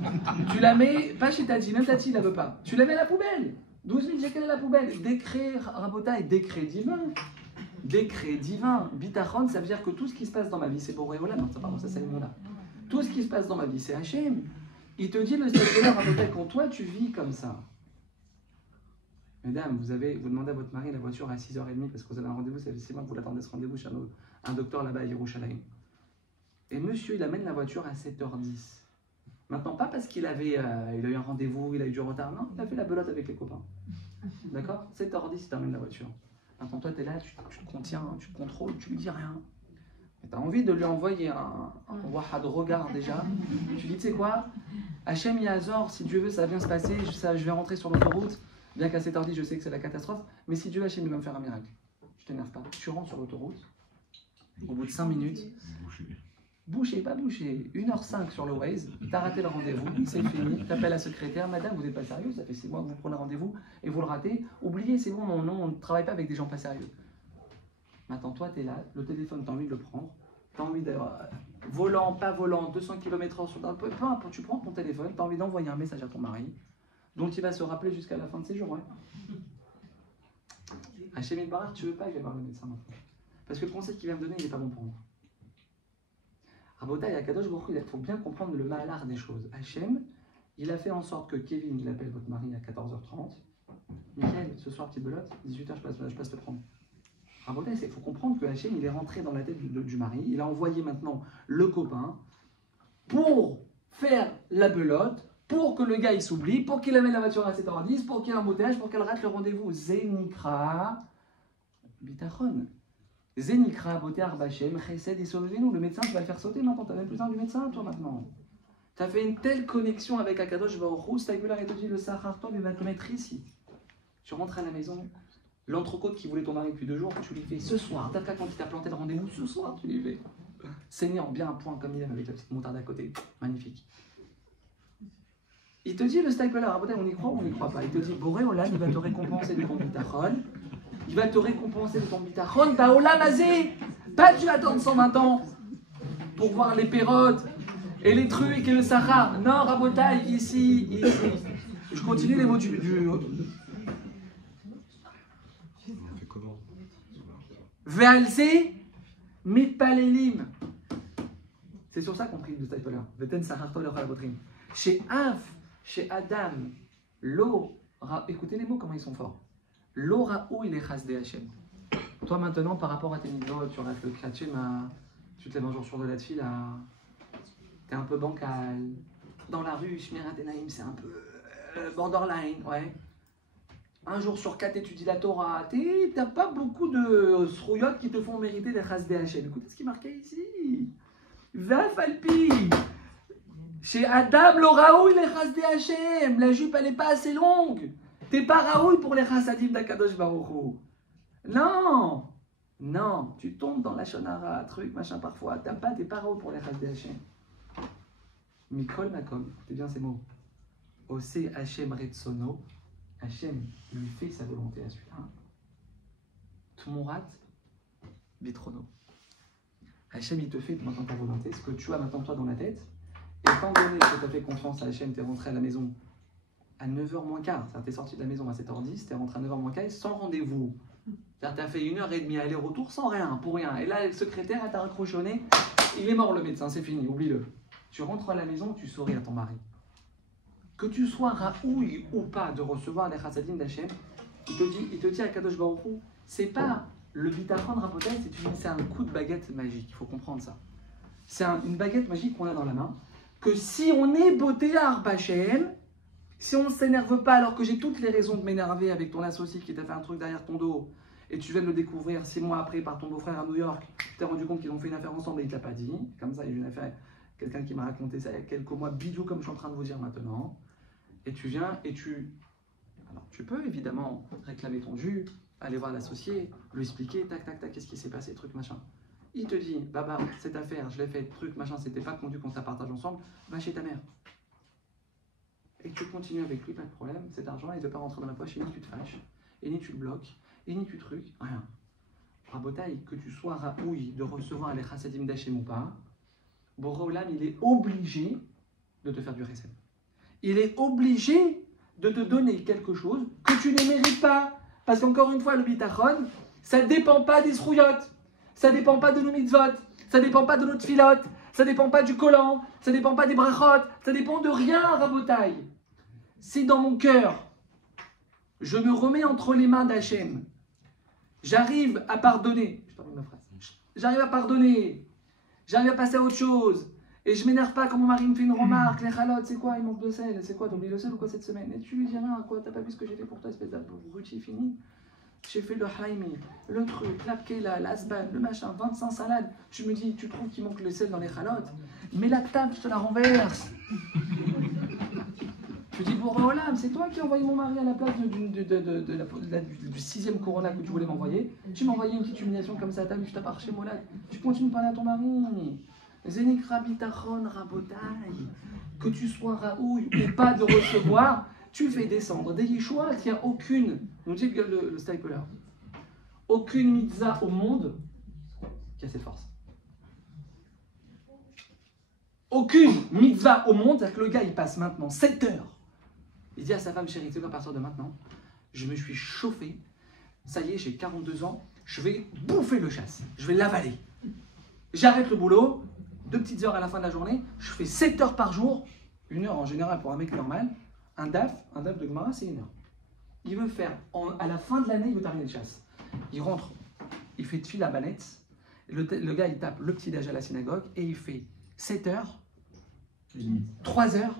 tu la mets, pas chez Tati, même Tati, il la veut pas. Tu la mets à la poubelle. 12 000 shekels à la poubelle. Décret, Rabotai, décret divin. Décret divin. Bitachon, ça veut dire que tout ce qui se passe dans ma vie, c'est pour Réola. Non, pardon, ça c'est Réola. Tout ce qui se passe dans ma vie, c'est Hachem. Il te dit, le Seigneur, Rabotai, quand toi tu vis comme ça. Mesdames, vous demandez à votre mari la voiture à 6h30 parce que vous avez un rendez-vous, ça fait 6 mois que vous l'attendez ce rendez-vous chez un docteur là-bas à Yerushalayim. Et monsieur, il amène la voiture à 7h10. Maintenant, pas parce qu'il a eu un rendez-vous, il a eu du retard, non, il a fait la belote avec les copains. D'accord? 7h10, il t'amène la voiture. Maintenant, toi, tu es là, tu te contiens, tu te contrôles, tu lui dis rien. Tu as envie de lui envoyer un wahad regard déjà. Tu dis, tu sais quoi? Hachem Yazor, si Dieu veut, ça va bien se passer, je vais rentrer sur l'autoroute. Bien qu'à 7h10, je sais que c'est la catastrophe, mais si Dieu Hachem, il va me faire un miracle. Je t'énerve pas. Tu rentres sur l'autoroute, au bout de 5 minutes. Bouché, pas bouché, 1h05 sur le Waze, t'as raté le rendez-vous, c'est fini, t'appelles la secrétaire, madame, vous n'êtes pas sérieux, ça fait 6 mois que vous prenez rendez-vous et vous le ratez, oubliez, c'est bon, on ne travaille pas avec des gens pas sérieux. Maintenant, toi, t'es là, le téléphone, t'as envie de le prendre, t'as envie de... volant, pas volant, 200 km/h sur peu importe, tu prends ton téléphone, t'as envie d'envoyer un message à ton mari, dont il va se rappeler jusqu'à la fin de ses jours, ouais. Hachem Barar, tu veux pas que j'aille voir le médecin maintenant. Parce que le conseil qu'il vient me donner, il n'est pas bon pour moi. Rabotai, Akadosh Baruch Hu, il faut bien comprendre le malheur des choses. Hachem, il a fait en sorte que Kevin, il appelle votre mari à 14h30. Michael, ce soir, petite belote, 18h, je passe te prendre. Rabotai, il faut comprendre que Hachem, il est rentré dans la tête du mari. Il a envoyé maintenant le copain pour faire la belote, pour que le gars il s'oublie, pour qu'il amène la voiture à 7h10, pour qu'il y ait un embouteillage, pour qu'elle rate le rendez-vous. Zénikra Bitachon. Zénikra, Botéar, Bachem, Chesed et Sauvez-nous. Le médecin, tu vas le faire sauter maintenant. Tu n'as même plus besoin du médecin, toi, maintenant. Tu as fait une telle connexion avec Akadosh Baruch Hu, Staïgular et te dit le Sahar, toi, il va te mettre ici. Tu rentres à la maison, l'entrecôte qui voulait ton mari depuis 2 jours, tu lui fais ce soir. D'après quand il t'a planté le rendez-vous, ce soir, tu lui fais. Saignant bien un point comme il aime avec la petite moutarde à côté. Magnifique. Il te dit le stapler, on y croit ou on n'y croit pas. Il te dit Boré Olam, il va te récompenser de ton bitachon. Il va te récompenser de ton bitachon. Baolam azé. Pas dû attendre 120 ans pour voir les pérotes et les trucs et le Sahara. Non, Rabotaï, ici. Je continue les mots du... Ve'alzé mitpalelim. C'est sur ça qu'on prie le stapler. Veten saharto le chalabotrim. Chez Av, chez Adam, l'eau, écoutez les mots, comment ils sont forts. L'eau raou il est chasdé Hachem. Toi maintenant, par rapport à tes mitzvot, tu restes le kratchem, tu te lèves un jour sur de la tefila, t'es un peu bancal. Dans la rue, Shmirat Enaim, c'est un peu borderline, ouais. Un jour sur 4, étudies la Torah, t'as pas beaucoup de srouillottes qui te font mériter des chasdé Hachem. Écoutez ce qui est marqué ici. Va falpi. Chez Adam, le raoui, les chasdé Hachem. La jupe, elle n'est pas assez longue. T'es pas raoui pour les chassadim d'Akadosh Baruch Hu. Non. Non. Tu tombes dans la shonara, truc, machin, parfois. T'es pas raoui pour les chasdé Hachem. Mikol Makom, écoutez bien ces mots. Ose Hachem Retsono. Hachem lui fait sa volonté à celui-là. Tmurat Bitrono. Hachem, il te fait maintenant ta volonté, ce que tu as maintenant toi dans la tête. Étant donné que tu as fait confiance à Hachem, tu es rentré à la maison à 9h moins quart. C'est-à-dire tu es sorti de la maison à 7h10, tu es rentré à 9h moins quart sans rendez-vous. C'est-à-dire tu as fait 1h30 aller-retour sans rien, pour rien. Et là, le secrétaire, t'a raccroché au nez. Il est mort le médecin, c'est fini, oublie-le. Tu rentres à la maison, tu souris à ton mari. Que tu sois raoui ou pas de recevoir les chassadim d'Hachem, il te dit à Kadosh Baruch Hu, c'est pas le bitachon rapotel, c'est un coup de baguette magique, il faut comprendre ça. C'est une baguette magique qu'on a dans la main, que si on est beauté à Arbachem, si on ne s'énerve pas alors que j'ai toutes les raisons de m'énerver avec ton associé qui t'a fait un truc derrière ton dos, et tu viens de le découvrir 6 mois après par ton beau-frère à New York, tu t'es rendu compte qu'ils ont fait une affaire ensemble et il ne t'a pas dit, comme ça il y a eu une affaire, quelqu'un qui m'a raconté ça il y a quelques mois, bidou comme je suis en train de vous dire maintenant, et tu viens et alors tu peux évidemment réclamer ton dû, aller voir l'associé, lui expliquer, tac, tac, tac, qu'est-ce qui s'est passé, truc, machin. Il te dit, Baba, cette affaire, je l'ai faite, truc, machin, c'était pas conduit qu'on se la partage ensemble, va chez ta mère. Et tu continues avec lui, pas de problème, cet argent, il ne doit pas rentrer dans la poche, et ni tu te fâches, et ni tu le bloques, et ni tu trucs, rien. Rabotaï, que tu sois raoui de recevoir les chassadim d'Hachem ou pas, Boré Olam, il est obligé de te faire du chesed. Il est obligé de te donner quelque chose que tu ne mérites pas. Parce qu'encore une fois, le bitachon, ça ne dépend pas des srouillottes, ça ne dépend pas de nos mitzvot, ça ne dépend pas de notre filote, ça ne dépend pas du collant, ça ne dépend pas des brachot, ça dépend de rien, Rabotaï. Si dans mon cœur, je me remets entre les mains d'Hachem, j'arrive à pardonner, je termine ma phrase, j'arrive à pardonner, j'arrive à passer à autre chose, et je m'énerve pas quand mon mari me fait une remarque, les chalotes, c'est quoi, il manque de sel, c'est quoi, t'as oublié le sel ou quoi cette semaine? Et tu lui dis rien, quoi, t'as pas vu ce que j'ai fait pour toi, espèce d'abruti fini? J'ai fait le haïmi, le truc, l'apkela, l'asban, le machin, 25 salades. Tu me dis, tu trouves qu'il manque le sel dans les chalotes? Mets la table, je te la renverse. Tu dis, Boré Olam, c'est toi qui as envoyé mon mari à la place du 6e Corona que tu voulais m'envoyer. Tu m'as envoyé une petite humiliation comme ça à table, je t'ai pas chez moi là. Tu continues de parler à ton mari. Zenik Rabitachon Rabotaï. Que tu sois raoui ou pas de recevoir, tu fais descendre des Yeshua qu'il n'y a aucune, nous dit le stapler, aucune mitzvah au monde qui a cette force. Aucune mitzvah au monde, c'est-à-dire que le gars il passe maintenant 7 heures. Il dit à sa femme chérie, tu sais, à partir de maintenant, je me suis chauffé, ça y est, j'ai 42 ans, je vais bouffer le chasse, je vais l'avaler. J'arrête le boulot, 2 petites heures à la fin de la journée, je fais 7 heures par jour, 1 heure en général pour un mec normal, un daf de Gemara c'est 1 heure. Il veut faire, à la fin de l'année, il veut terminer le chasse. Il rentre, il fait tefila à Banetz, le gars il tape le petit déj à la synagogue et il fait 7 heures, 3 heures,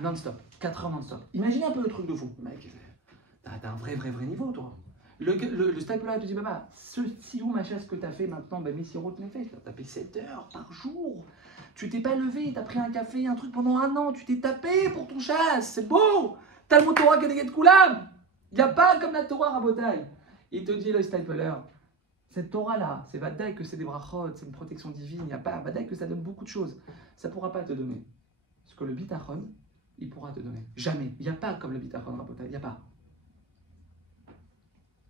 non-stop, 4 heures non-stop. Imaginez un peu le truc de fou. Mec, t'as un vrai niveau, toi. Le stapler te dit, Baba, ce sioux chasse que t'as fait maintenant, ben Messiro te l'a fait. T'as tapé 7 heures par jour. Tu t'es pas levé, t'as pris un café, un truc pendant 1 an, tu t'es tapé pour ton chasse. C'est beau. T'as le mot Torah Kedeget Kulam. Il n'y a pas comme la Torah Rabotaï. Il te dit, le stapler, cette Torah-là, c'est Vadaï que c'est des brachot, c'est une protection divine. Il n'y a pas Vadaï que ça donne beaucoup de choses. Ça ne pourra pas te donner. Parce que le bitachon, il pourra te donner. Jamais. Il n'y a pas comme le bitachon rabotai, il n'y a pas.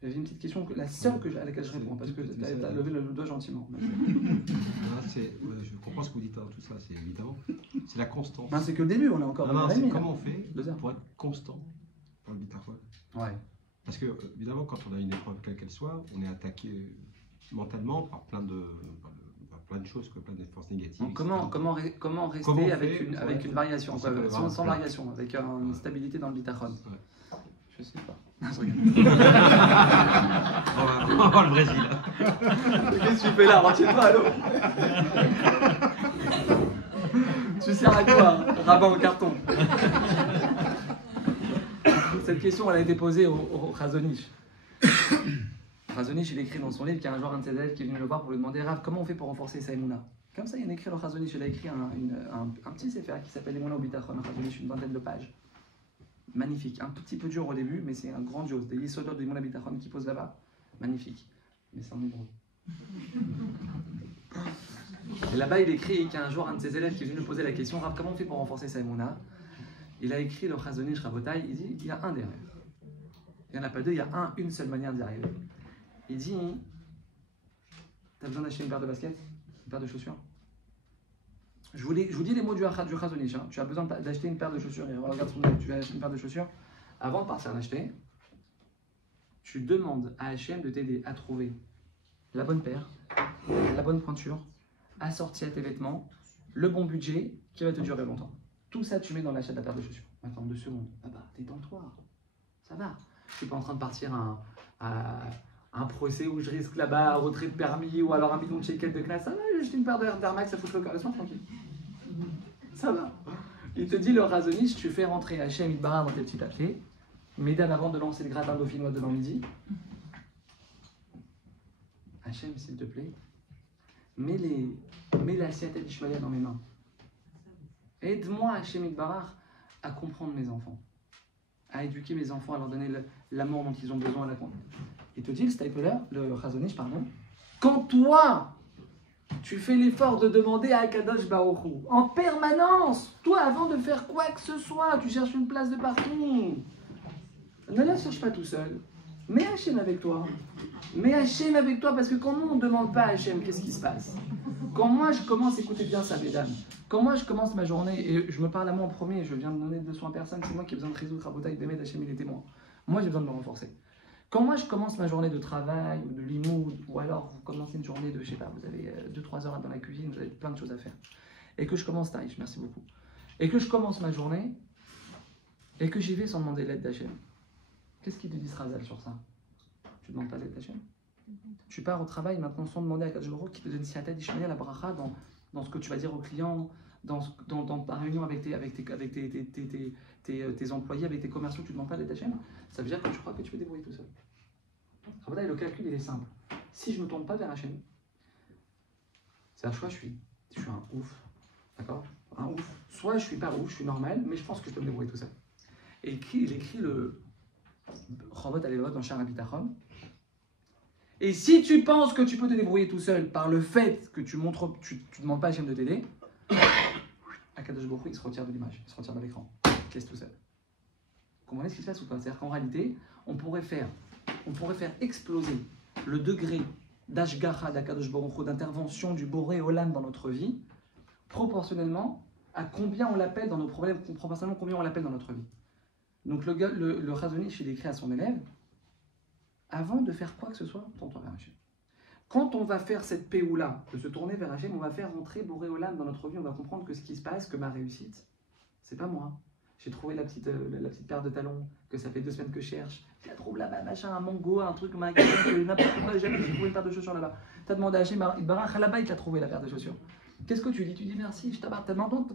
J'avais une petite question, la seule à laquelle je réponds, parce que tu as levé le doigt gentiment. Je comprends ce que vous dites, tout ça, c'est évidemment. C'est la constance. C'est que le début, on est encore non, c'est comment on fait pour être constant dans le bitachon. Ouais. Parce que, évidemment, quand on a une épreuve, quelle qu'elle soit, on est attaqué mentalement par plein de choses, plein de forces négatives. Donc comment rester avec une variation, sans variation, avec une stabilité dans le bitachon. Ouais. Je sais pas. On va le Brésil. Qu'est-ce que tu fais là? Retiens-toi à l'eau. Tu sers à quoi, rabat en carton? Cette question, elle a été posée au Chazonish. Chazonish, il écrit dans son livre qu'il y a un jour un de ses élèves qui est venu le voir pour lui demander Rav, comment on fait pour renforcer sa émouna? Comme ça, il y a écrit le Chazonish, il a écrit un petit sefer qui s'appelle Émouna au bitachon, Chazonish, une vingtaine de pages. Magnifique, un tout petit peu dur au début, mais c'est un grandiose. Des yesodot de Émouna bitachon qui pose là-bas, magnifique. Mais c'est en hébreu. Et là-bas, il écrit qu'un jour, un de ses élèves qui est venu lui poser la question Rav, comment on fait pour renforcer sa émouna? Il a écrit le Chazonish Rabotai, il dit il y a un des rêves. Il n'y en a pas deux, il y a une seule manière d'y arriver. Il dit t'as besoin d'acheter une paire de baskets, une paire de chaussures. Je vous dis les mots du Chazonish. Tu as besoin d'acheter une paire de chaussures. Et regarde son livre, tu vas acheter une paire de chaussures. Avant de partir l'acheter, tu demandes à Hachem de t'aider à trouver la bonne paire, la bonne pointure, assortie à tes vêtements, le bon budget qui va te durer longtemps. Tout ça, tu mets dans l'achat de la paire de chaussures. Maintenant, 2 secondes. Ah bah, détends-toi. Ça va. Je suis pas en train de partir à un procès où je risque là-bas un retrait de permis ou alors 1 million de shekels de classe. Ça va, j'ai acheté une paire d'Air Max, ça fout le cœur. Laisse-moi tranquille. Ça va. Il te dit le Chazonish, tu fais rentrer Hachem Yitbarach dans tes petits papiers. Mesdames, avant de lancer le gratin dauphinois demain midi. Hachem, s'il te plaît, mets la Siyata d'Ishmaël dans mes mains. Aide-moi, Hachem Yitbarach, à comprendre mes enfants, à éduquer mes enfants, à leur donner l'amour dont ils ont besoin. Il te dit, le Chazonish, pardon, quand toi, tu fais l'effort de demander à Akadosh Baruch Hu, en permanence, toi, avant de faire quoi que ce soit, tu cherches une place de parking, ne la cherche pas tout seul. Mets Hachem avec toi. Mets Hachem avec toi, parce que quand nous, on ne demande pas à Hachem, qu'est-ce qui se passe? Quand moi, je commence, écoutez bien ça, mesdames, quand moi, je commence ma journée, et je me parle à moi en premier, je viens de donner 200 à personne, c'est moi qui ai besoin de résoudre Rabotai, d'aimer Hachem, il est témoin. Moi, j'ai besoin de me renforcer. Quand moi, je commence ma journée de travail, ou de limoud, ou alors vous commencez une journée de, je sais pas, vous avez 2-3 heures dans la cuisine, vous avez plein de choses à faire, et que je commence, Taïch, merci beaucoup, et que je commence ma journée, et que j'y vais sans demander l'aide d'Hachem, qu'est-ce qu'il te dit Razal sur ça? Tu ne demandes pas l'aide d'Hachem? Tu pars au travail maintenant sans demander à Kadosh Baruch Hu qui te donne Siyata d'Ishmaël, la bracha, dans ce que tu vas dire aux clients, dans ta réunion avec tes employés, avec tes commerciaux, tu ne demandes pas l'aide d'Hachem. Ça veut dire que tu crois que tu peux te débrouiller tout seul. Alors là, le calcul, il est simple. Si je ne me tourne pas vers Hachem, c'est-à-dire soit je suis un ouf, d'accord? Un ouf. Soit je suis pas ouf, je suis normal, mais je pense que je peux me débrouiller tout seul. Et il écrit le Chovot Alevot dans Shar HaBitachon. Et si tu penses que tu peux te débrouiller tout seul par le fait que tu demandes pas à Hachem de t'aider, Akadosh Baruch Hu, il se retire de l'image, il se retire de l'écran, il te laisse tout seul. Vous comprenez ce qui se passe ou pas? C'est-à-dire qu'en réalité, on pourrait faire exploser le degré d'Ashgacha d'Akadosh Baruch Hu, d'intervention du Boré Olam dans notre vie, proportionnellement à combien on l'appelle dans nos problèmes, proportionnellement combien on l'appelle dans notre vie. Donc le Chazonish, il écrit à son élève, avant de faire quoi que ce soit, tourne-toi vers Hachem. Quand on va faire cette péoula, de se tourner vers Hachem, on va faire rentrer Boré Olam dans notre vie, on va comprendre que ce qui se passe, que ma réussite, c'est pas moi. J'ai trouvé la petite paire de talons, que ça fait 2 semaines que je cherche. Je la trouve là-bas, machin, un mango, un truc, n'importe quoi, j'ai trouvé une paire de chaussures là-bas. T'as demandé à Hachem, là-bas, il t'a trouvé la paire de chaussures. Qu'est-ce que tu dis? Tu dis merci, je t'aborde,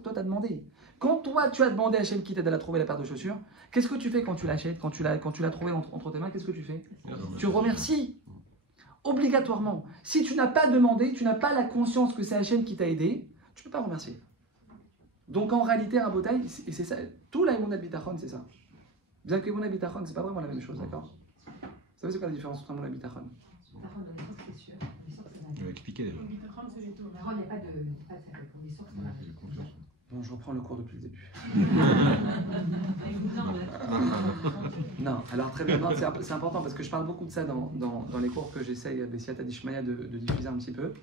toi t'as demandé. Quand toi tu as demandé à Hachem qui t'aide à la trouver la paire de chaussures, qu'est-ce que tu fais quand tu l'achètes, quand tu l'as trouvée entre tes mains, qu'est-ce que tu fais? Tu remercies. Obligatoirement. Si tu n'as pas demandé, tu n'as pas la conscience que c'est Hachem qui t'a aidé, tu ne peux pas remercier. Donc en réalité, Rabotai, et c'est ça, tout l'Aïmouna Bitachon, c'est ça. Bien que l'Aïmouna Bitachon, c'est pas vraiment la même chose, d'accord? Vous savez c'est quoi la différence entre l'Aïmouna Bitachon? Je vais expliquer déjà. Le bitachon, c'est les taux. Il n'y a pas de. Pour des sources, Bon, je reprends le cours depuis le début. Non, alors très bien, c'est important parce que je parle beaucoup de ça dans les cours que j'essaye avec Siyata Dishmaya de diffuser un petit peu.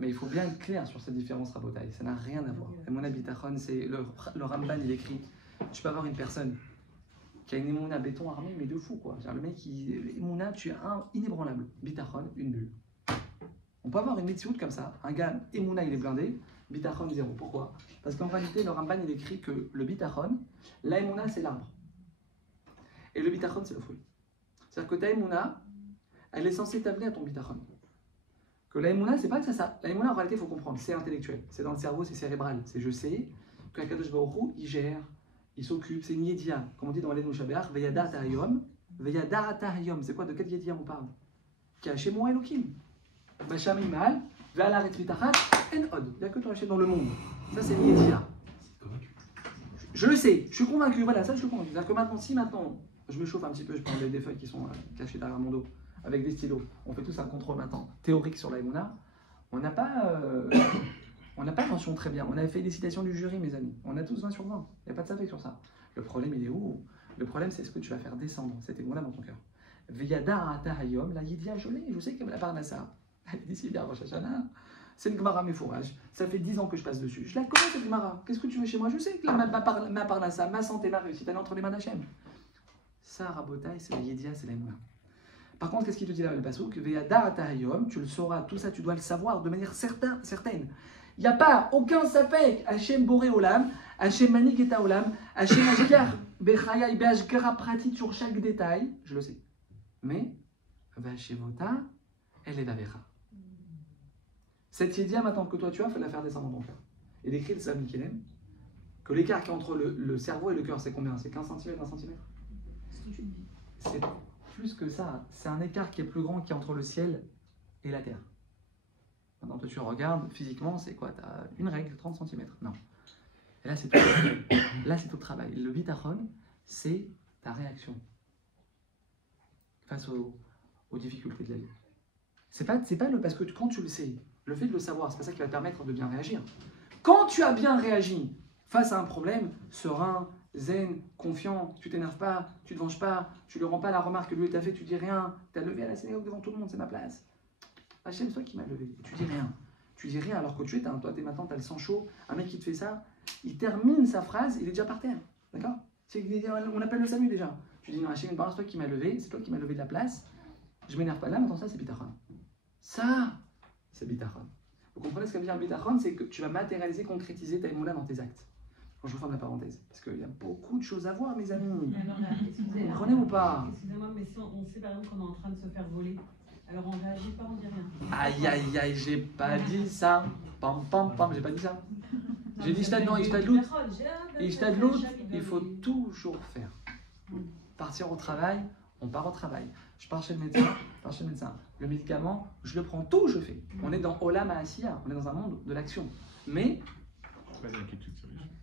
Mais il faut bien être clair sur cette différence rabotaille. Ça n'a rien à voir. Et mon habitachon, c'est le Ramban, il écrit tu peux avoir une personne qui a une émouna béton armé, mais de fou quoi. Le mec, émouna, tu es un inébranlable. Bitachon, une bulle. On peut avoir une mitzvot comme ça. Un gars, émouna, il est blindé. Bitachon, 0. Pourquoi? Parce qu'en réalité, le Ramban, il écrit que le bitachon, la émouna, c'est l'arbre. Et le bitachon, c'est le fruit. C'est-à-dire que ta émouna, elle est censée t'amener à ton bitachon. Que la émouna, c'est pas que ça. La émouna, en réalité, il faut comprendre, c'est intellectuel. C'est dans le cerveau, c'est cérébral. C'est je sais que Kadosh Baruch Hu, il gère, il s'occupe, c'est une yedia. Comme on dit dans Alenu Shabeach, Veyada Tahayom. Veyada Tahayom. C'est quoi? De quelle yedia on parle? Qui a chez moi Elohim. Bacham Imal, Ve'alaret Mitachat, En Od. Il n'y a que toi dans le monde. Ça, c'est une yedia. Je le sais, je suis convaincu. Voilà, ça, je suis convaincu. C'est-à-dire que maintenant, si maintenant, je me chauffe un petit peu, je prends des feuilles qui sont cachées derrière mon dos, avec des stylos. On fait tous un contrôle maintenant théorique sur la Emouna. On n'a pas mention très bien. On avait fait des citations du jury, mes amis. On a tous 20 sur 20. Il n'y a pas de safek sur ça. Le problème, il est où? Le problème, c'est ce que tu vas faire descendre cette Emouna dans ton cœur. Veyada atahayom, la yidia, je sais que la parnassa. D'ici bien, Rosh Hashanah. C'est une Gemara Mefourage. Ça fait 10 ans que je passe dessus. Je la connais cette Gemara. Qu'est-ce que tu veux chez moi? Je sais que ma parnassa, ma santé, ma réussite, elle est entre les mains d'Hachem. Ça, Rabotai, c'est la Yedia, c'est la Emouna. Par contre, qu'est-ce qu'il te dit là le Passouk? Veyada atahayom, tu le sauras, tout ça, tu dois le savoir de manière certaine. Il n'y a pas aucun safek. Hachem Boré Olam, Hachem Manik et Olam, Hachem Ashkar Bechaya et Beashkara pratique sur chaque détail. Je le sais. Mais, Vashevota, elle est Vavecha. Cette Yedia, maintenant que toi tu as, faut la faire descendre dans ton cœur. Il écrit le Sam Mikelem que l'écart qui est entre le cerveau et le cœur, c'est combien? C'est 15 cm, 1 cm? C'est plus que ça. C'est un écart qui est plus grand qu'entre le ciel et la terre. Maintenant, toi, tu regardes physiquement, c'est quoi? Tu as une règle, 30 cm. Non. Et là, c'est tout. Là, c'est tout le travail. Le bitachon, c'est ta réaction face aux difficultés de la vie. C'est pas parce que quand tu le sais, le fait de le savoir, c'est pas ça qui va te permettre de bien réagir. Quand tu as bien réagi face à un problème, serein, zen, confiant, tu t'énerves pas, tu te venges pas, tu ne rends pas la remarque que lui t'a fait, tu dis rien, tu as levé à la synagogue devant tout le monde, c'est ma place. Hachem, c'est toi qui m'as levé. Tu dis rien. Tu dis rien alors que tu es, toi, maintenant, tu as le sang chaud. Un mec qui te fait ça, il termine sa phrase, il est déjà par terre. D'accord? On appelle le salut déjà. Tu dis non, Hachem, c'est toi qui m'as levé, c'est toi qui m'as levé de la place. Je m'énerve pas là, maintenant ça, c'est bitachon. Ça, c'est bitachon. Vous comprenez ce que veut dire bitachon? C'est que tu vas matérialiser, concrétiser ta émouna dans tes actes. Quand je referme la parenthèse. Parce qu'il y a beaucoup de choses à voir, mes amis. Vous comprenez ou pas? Excusez-moi, mais si on sait par exemple qu'on est en train de se faire voler. Alors on réagit pas, on dit rien. Aïe aïe aïe, j'ai pas dit ça. Pam pam pam, j'ai pas dit ça. J'ai dit Ishtadlout. Ishtadlout, il faut toujours faire. Partir au travail, on part au travail. Je pars chez le médecin, Le médicament, je le prends, tout je fais. On est dans Olam Asiya, on est dans un monde de l'action. Mais.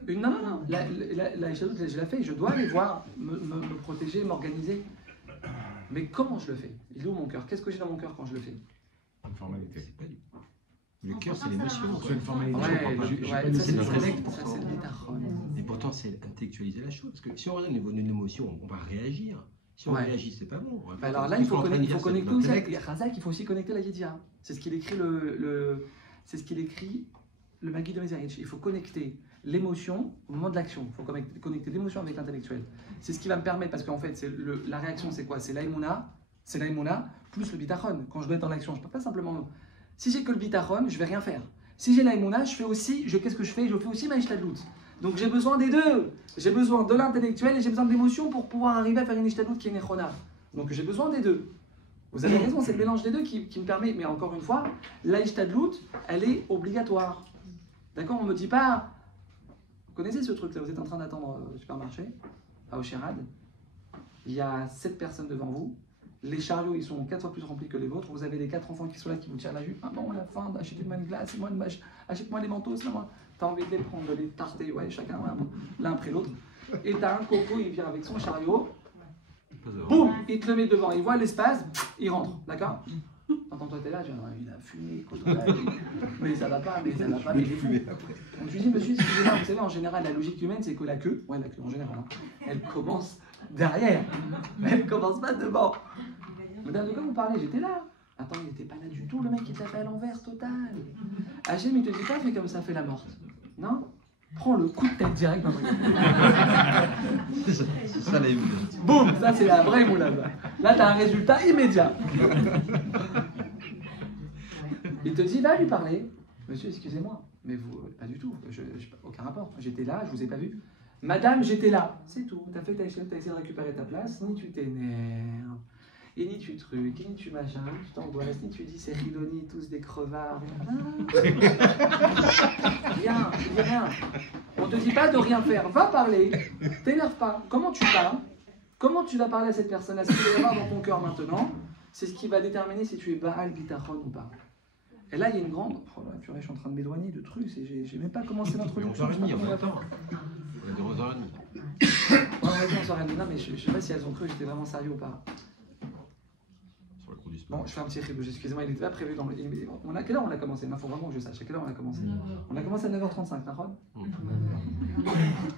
Non. La Ishtadlout, je la fais. Je dois aller voir, me protéger, m'organiser. Mais comment je le fais? Il est où mon cœur? Qu'est-ce que j'ai dans mon cœur quand je le fais? Une formalité. Le cœur, c'est l'émotion. C'est une formalité. Ça, c'est le bitachon. Et pourtant, c'est intellectualiser la chose. Parce que si on regarde une émotion, on va réagir. Si on réagit, c'est pas bon. Alors là, il faut connecter aussi. Razak, il faut aussi connecter la Yedia. C'est ce qu'il écrit c'est ce qu'il écrit le Maguide de Mezerich. Il faut connecter l'émotion au moment de l'action. Il faut connecter l'émotion avec l'intellectuel. C'est ce qui va me permettre, parce qu'en fait, la réaction, c'est quoi? C'est l'aïmouna plus le bitachon. Quand je dois être dans l'action, je ne peux pas simplement. Si j'ai que le bitachon, je ne vais rien faire. Si j'ai l'aïmouna, qu'est-ce que je fais? Je fais aussi ma ishtadlout. Donc j'ai besoin des deux. J'ai besoin de l'intellectuel et j'ai besoin de l'émotion pour pouvoir arriver à faire une ishtadlout qui est nechona. Donc j'ai besoin des deux. Vous avez raison, c'est le mélange des deux qui me permet. Mais encore une fois, la ishtadlout, elle est obligatoire. D'accord? On ne me dit pas. Vous connaissez ce truc-là? Vous êtes en train d'attendre au supermarché, à Ocherad. Il y a 7 personnes devant vous. Les chariots, ils sont 4 fois plus remplis que les vôtres. Vous avez les 4 enfants qui sont là, qui vous tirent la jupe. Ah bon, on a faim, achetez-moi une glace, achète-moi les manteaux, c'est moi. T'as envie de les prendre, de les tarter, ouais, chacun l'un après l'autre. Et t'as un coco, il vient avec son chariot. Boum, il te le met devant, il voit l'espace, il rentre, d'accord? Quand toi t'es là, tu dis, il a fumé, mais ça va pas, mais ça va pas, mais il est fou. Donc tu dis, monsieur, excusez-moi, vous savez, en général, la logique humaine, c'est que la queue en général, hein, elle commence derrière, mais elle commence pas devant. Madame, de quoi vous parlez? J'étais là. Attends, il n'était pas là du tout, le mec, il t'a fait à l'envers, total. Hachem, il te dit pas, fais comme ça, fais la morte. Non? Prends le coup de tête direct dans le C'est ça la évidence. Boum, ça c'est la vraie moulade. Là, tu as un résultat immédiat. Il te dit, va lui parler. Monsieur, excusez-moi, mais vous, pas du tout, aucun rapport. J'étais là, je vous ai pas vu. Madame, j'étais là. C'est tout. Tu as fait ta échelle, tu as essayé de récupérer ta place, ni tu t'énerves, et ni tu trucs, et ni tu machin, tu t'angoisses, ni tu dis c'est Ridoni, tous des crevards. Rien, tu dis rien. On te dit pas de rien faire, va parler, t'énerve pas. Comment tu parles? Comment tu vas parler à cette personne-là? Ce qu'il va y avoir dans ton cœur maintenant, c'est ce qui va déterminer si tu es Baal Bitachon ou pas. Et là, il y a une grande. Oh là, purée, je suis en train de m'éloigner de trucs, j'ai même pas commencé l'introduction. On a des 11h30. On va dire 11h30, non, mais je sais pas si elles ont cru que j'étais vraiment sérieux ou pas. Bon, je fais un petit ribouge, excusez-moi, il était pas prévu dans le. On a quelle heure on a commencé? Il faut vraiment que je sache. À quelle heure on a commencé? On a commencé à 9h35, d'accord?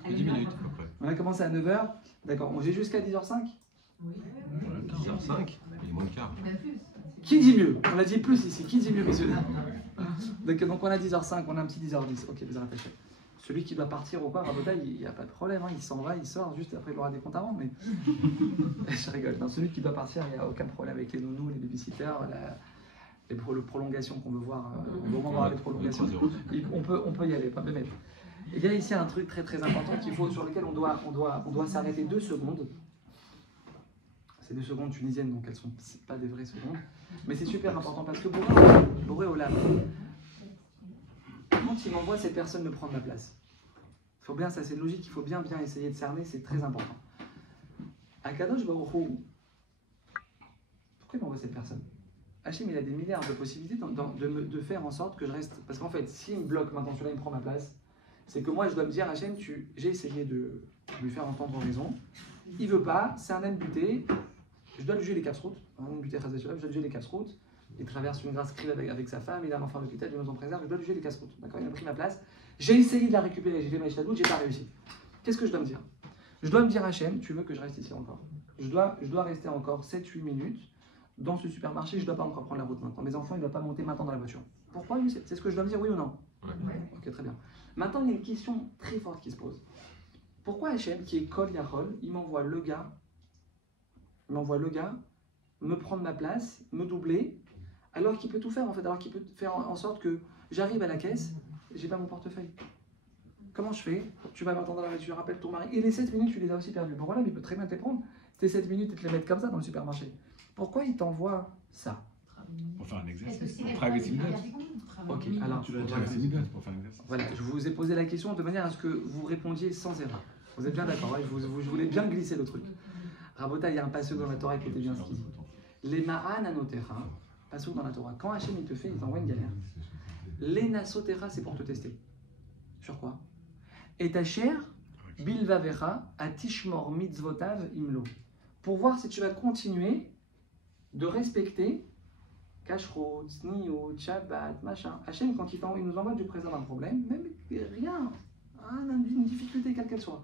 10 minutes à peu près. On a commencé à 9h, d'accord. On j'ai jusqu'à 10h05? Oui. 10h05, il est moins le quart. Qui dit mieux? On a dit plus ici, qui dit mieux, messieurs? Donc on a 10h05, on a un petit 10h10. Ok, vous êtes attachés. Celui qui doit partir ou quoi, Rabotaï, il n'y a pas de problème, hein. Il s'en va, il sort, juste après il aura des comptes à rendre, mais je rigole. Non, celui qui doit partir, il n'y a aucun problème avec les nounous, les babysitters, les prolongations qu'on veut voir. On veut voir les prolongations. On peut y aller, pas même. Il y a ici un truc très très important sur lequel on doit s'arrêter 2 secondes. C'est 2 secondes tunisiennes, donc elles ne sont pas des vraies secondes. Mais c'est super important parce que Boré Olam, quand il m'envoie cette personne me prendre ma place, il faut bien, ça c'est logique, il faut bien essayer de cerner, c'est très important. Akadosh Baruch Hu, pourquoi il m'envoie cette personne? Hachem, il a des milliards de possibilités de faire en sorte que je reste. Parce qu'en fait, s'il me bloque maintenant, celui-là il me prend ma place, c'est que moi je dois me dire, Hachem, j'ai essayé de lui faire entendre raison, il veut pas, c'est un âne buté, je dois lui jouer les 4 routes, un âne buté, je dois lui jouer les 4 routes. Il traverse une grâce crive avec sa femme, il a un enfant d'hôpital, Dieu nous en préserve, je dois lui jouer les casse-routes. D'accord, il a pris ma place. J'ai essayé de la récupérer, j'ai fait ma échelle, j'ai pas réussi. Qu'est-ce que je dois me dire? Je dois me dire, Hachem, tu veux que je reste ici encore? Je dois rester encore 7-8 minutes dans ce supermarché, je ne dois pas encore prendre la route maintenant. Mes enfants, ils ne doivent pas monter maintenant dans la voiture. Pourquoi? C'est ce que je dois me dire, oui ou non? Ouais. Ok, très bien. Maintenant, il y a une question très forte qui se pose. Pourquoi Hachem, qui est Kol Yachol, il m'envoie le gars me prendre ma place, me doubler, alors qu'il peut tout faire en fait, alors qu'il peut faire en sorte que j'arrive à la caisse, j'ai pas mon portefeuille. Comment je fais? Tu vas m'attendre dans la voiture, rappelle ton mari. Et les 7 minutes, tu les as aussi perdues. Bon voilà, mais il peut très bien te les prendre. Tes 7 minutes et te les mettre comme ça dans le supermarché. Pourquoi il t'envoie ça? Pour faire un exercice. Pour travailler ses minutes. Ok, alors. Tu dois travailler ses minutes pour faire un exercice. Voilà, je vous ai posé la question de manière à ce que vous répondiez sans erreur. Vous êtes bien d'accord, ouais, je voulais bien glisser le truc. Rabota, il y a un passage dans la Torah, écoutez bien ce qu'il dit. Les ma'an anotera, passage dans la Torah. Quand Hachem il te fait, il t'envoie une galère. Les nasotera, c'est pour te tester. Sur quoi? Et ta chair, bilvavecha, atishmor mitzvotav imlo. Pour voir si tu vas continuer de respecter kashrut, sniyut, shabbat, machin. Hachem, quand il nous envoie du présent d'un problème, même rien, une difficulté quelle qu'elle soit.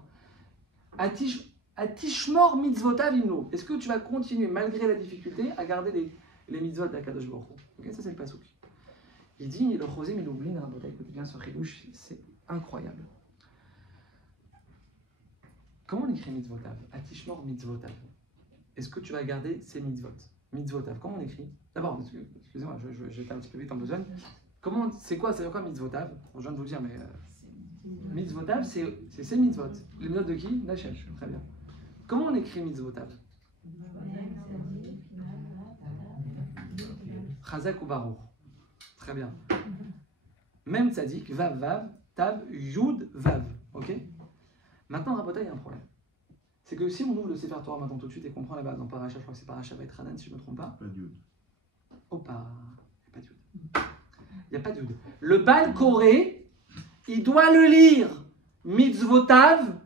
Atishmor mitzvotav imlo. Est-ce que tu vas continuer, malgré la difficulté, à garder les mitzvot d'Akadosh Baruch Hu? Ok, ça c'est le pasuk. Il dit, le Chosé Miloublin, écoutez bien ce chidouche, c'est incroyable. Comment on écrit mitzvotav? Atishmor mitzvotav. Est-ce que tu vas garder ces mitzvot? Mitzvotav, comment on écrit? D'abord, excusez-moi, j'étais un petit peu vite en besogne. C'est quoi mitzvotav? Je viens de vous dire, mais mitzvotav, c'est ces mitzvot. Les mitzvot de qui? D'Hachem. Très bien. Comment on écrit mitzvotav? Chazak ou Baruch. Très bien. Même tzadik, vav, vav, tab, yud, vav. Ok? Maintenant, Rabota, il y a un problème. C'est que si on ouvre le Sefer Torah maintenant tout de suite et qu'on prend là-bas dans Paracha, je crois que c'est Paracha Vaïtranan si je ne me trompe pas. Pas de yud. Opa, il n'y a pas de yud. Il n'y a pas de yud. Le Baal Koré, il doit le lire mitzvotav,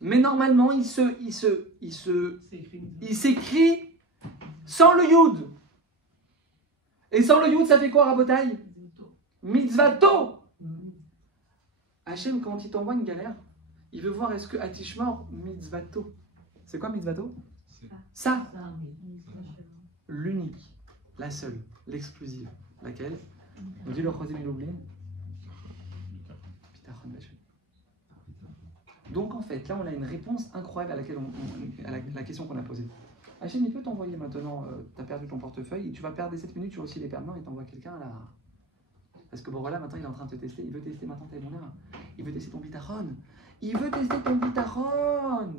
mais normalement il s'écrit sans le yud. Et sans le Yud, ça fait quoi, Rabotai? Mitzvato. Hachem, quand il t'envoie une galère, il veut voir est-ce que Atishmor, Mitzvato. C'est quoi Mitzvato? Ça. L'unique, la seule, l'exclusive. Laquelle? On dit le Chosim et l'oubli. Donc en fait, là on a une réponse incroyable à laquelle à la question qu'on a posée. Hachem, il peut t'envoyer maintenant, tu as perdu ton portefeuille, tu vas perdre les 7 minutes, tu vas aussi les perdre. Non, il t'envoie quelqu'un là. Parce que bon voilà, maintenant il est en train de te tester, il veut tester maintenant tes bonheurs. Il veut tester ton bitachon. Il veut tester ton bitachon.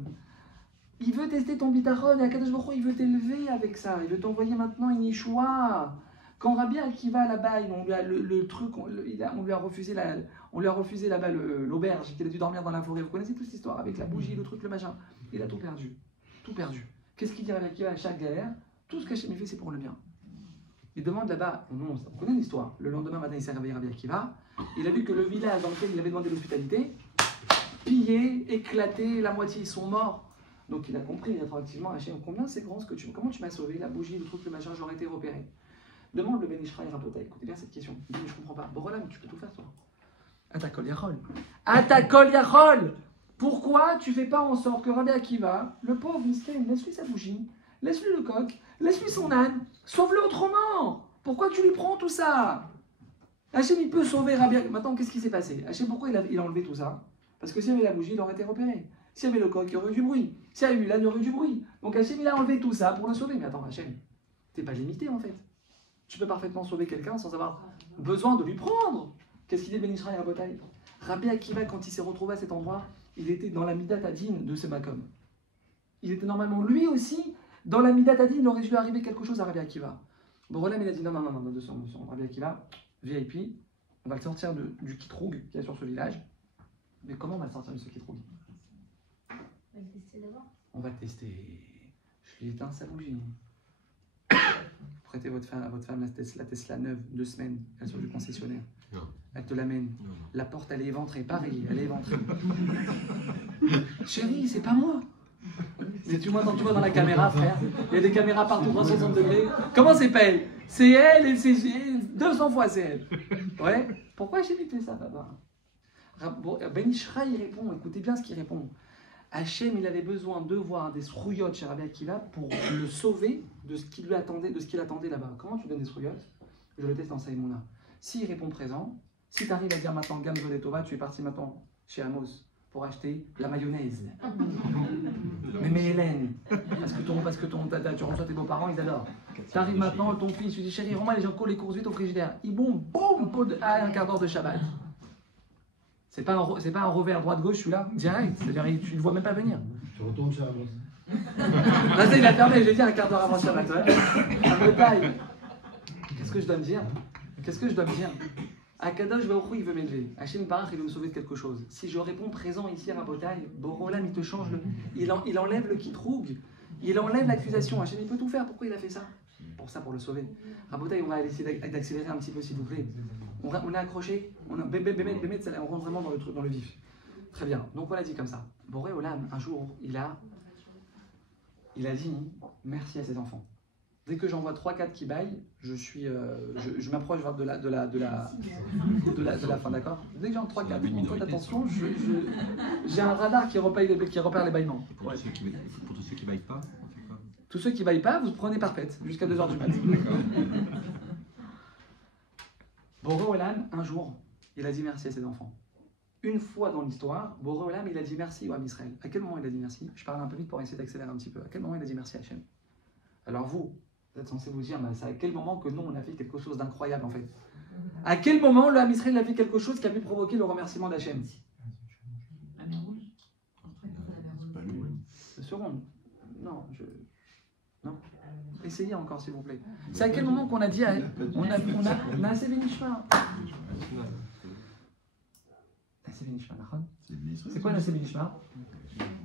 Il veut tester ton bitachon et Akadosh Baruch Hu, il veut t'élever avec ça. Il veut t'envoyer maintenant une Yeshua. Quand Rabbi Akiva là-bas, on lui a le truc, on lui a refusé là-bas l'auberge, qu'il a dû dormir dans la forêt. Vous connaissez toute cette histoire avec la bougie, le truc, le machin. Il a tout perdu. Tout perdu. Qu'est-ce qu'il dit Rabbi Akiva à chaque galère? Tout ce qu'Hachem fait, c'est pour le bien. Il demande là-bas, on connaît l'histoire. Le lendemain matin, il s'est réveillé Rabbi Akiva. Il a vu que le village dans lequel il avait demandé l'hospitalité, pillé, éclaté, la moitié ils sont morts. Donc il a compris rétroactivement, Hachem, combien c'est grand ce que comment tu m'as sauvé, la bougie, le truc, le machin, j'aurais été repéré. Demande le Ben Ishraï Rabotai, écoutez bien cette question. Il dit, mais je comprends pas. Bon, voilà, mais tu peux tout faire, toi. Atakol Yachol. Atakol Yachol. Pourquoi tu fais pas en sorte que Rabbi Akiva, le pauvre miskin, laisse-lui sa bougie, laisse-lui le coq, laisse-lui son âne, sauve-le autrement. Pourquoi tu lui prends tout ça? Hachem, il peut sauver Rabbi Akiva. Maintenant, qu'est-ce qui s'est passé? Hachem, pourquoi il a enlevé tout ça? Parce que s'il y avait la bougie, il aurait été repéré. S'il y avait le coq, il y aurait eu du bruit. S'il y avait eu l'âne, il y aurait eu du bruit. Donc Hachem, il a enlevé tout ça pour le sauver. Mais attends, Hachem, t'es pas limité en fait. Tu peux parfaitement sauver quelqu'un sans avoir besoin de lui prendre. Qu'est-ce qu'il dit Ben Ishraï Rabotai? Rabbi Akiva, quand il s'est retrouvé à cet endroit, il était dans la Midat Adin de ce Makom. Il était normalement, lui aussi, dans la Midat Adin, il aurait dû arriver quelque chose à Rabbi Akiva. Borolem, il a dit non, doucement, Rabbi Akiva, VIP, on va le sortir du kitroug qu'il y a sur ce village. Mais comment on va le sortir de ce kitroug? On va le tester d'abord. On va le tester. Je lui éteins sa bougie. Prêtez votre femme la Tesla neuve, 2 semaines, elle sort du concessionnaire. Non. Elle te l'amène. Non. La porte, elle est éventrée. Pareil, elle est éventrée. Chérie, c'est pas moi. Mais tu vois dans la caméra, frère. Il y a des caméras partout, 360 degrés. Comment c'est pas elle? C'est elle et c'est 200 fois c'est elle. Ouais. Pourquoi j'ai fait ça, papa? Ben Ishraï, il répond. Écoutez bien ce qu'il répond. Hachem, il avait besoin de voir des srouillottes chez Rabbi Akiva pour le sauver de ce qu'il attendait là-bas. Comment tu donnes des srouillottes? Je le teste en Saïmouna. S'il répond présent, si tu arrives à dire maintenant Gamzol et Tova, tu es parti maintenant chez Amos pour acheter la mayonnaise. Mais Hélène, parce que tu reçois tes beaux-parents, ils adorent. Tu arrives maintenant, ton fils, tu dis chérie, Romain, les gens collent les courses vite au frigidaire. Ils boum, à un quart d'heure de Shabbat. C'est pas un revers droite-gauche, celui-là, direct. C'est-à-dire, tu ne le vois même pas venir. Tu retournes chez Amos. Là, ça, il a fermé, j'ai dit un quart d'heure avant Shabbat. Un détail. Qu'est-ce que je dois me dire? Akadosh Baruch Hu, il veut m'élever. Hachem Barach, il veut me sauver de quelque chose. Si je réponds présent ici à Rabotai, Borolam, il te change il enlève le kitroug. Il enlève l'accusation. Hachem, il peut tout faire. Pourquoi il a fait ça? Pour le sauver. Rabotai, on va essayer d'accélérer un petit peu, s'il vous plaît. On a accroché, on rentre vraiment dans le vif. Très bien, donc on l'a dit comme ça. Boré Olam, un jour, il a dit merci à ses enfants. Dès que j'en vois 3-4 qui baillent, je m'approche de la fin, d'accord? Dès que j'en vois 3-4, faites attention, j'ai un radar qui repère les bâillements. Pour tous ceux qui baillent pas, on fait quoi? Tous ceux qui baillent pas, vous prenez parfaite, jusqu'à 2h du matin. Boré Olam, un jour, il a dit merci à ses enfants. Une fois dans l'histoire, Boré Olam, il a dit merci à Israël. À quel moment il a dit merci? Je parle un peu vite pour essayer d'accélérer un petit peu. À quel moment il a dit merci à Hachem? Alors vous êtes censé vous dire, c'est à quel moment que nous, on a fait quelque chose d'incroyable en fait? À quel moment le Ham Israël a fait quelque chose qui a pu provoquer le remerciement d'Hachem? La mer rouge. Une seconde. Non, non. Essayez encore, s'il vous plaît. C'est à quel moment qu'on a dit, on a assez bénishma. Assez bénishma, c'est quoi Nassé bénishma?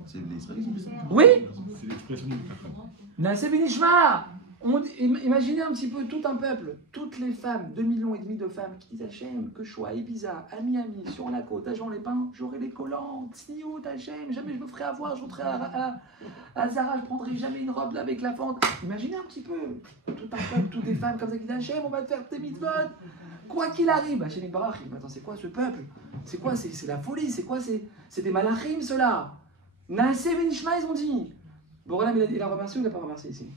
C'est l'Israël. Oui. C'est l'expression du patron. Nassé bénishma. Imaginez un petit peu tout un peuple, toutes les femmes, 2,5 millions de femmes qui disent Hachem, que je sois à Ibiza, à Miami, sur la côte, à Jean-les-Pins, j'aurai les collants, Tsniout, Hachem, jamais je me ferai avoir, je rentrerai à Zara, je prendrai jamais une robe là avec la fente. Imaginez un petit peu, tout un peuple, toutes des femmes comme ça qui disent Hachem, on va te faire tes mitzvot, quoi qu'il arrive. Hachem Yitbarach, attends, c'est quoi ce peuple? C'est quoi? C'est la folie, c'est quoi? C'est des malachim ceux-là. Naaseh Venishma, ils ont dit. Borelam, il a remercié ou il n'a pas remercié ici?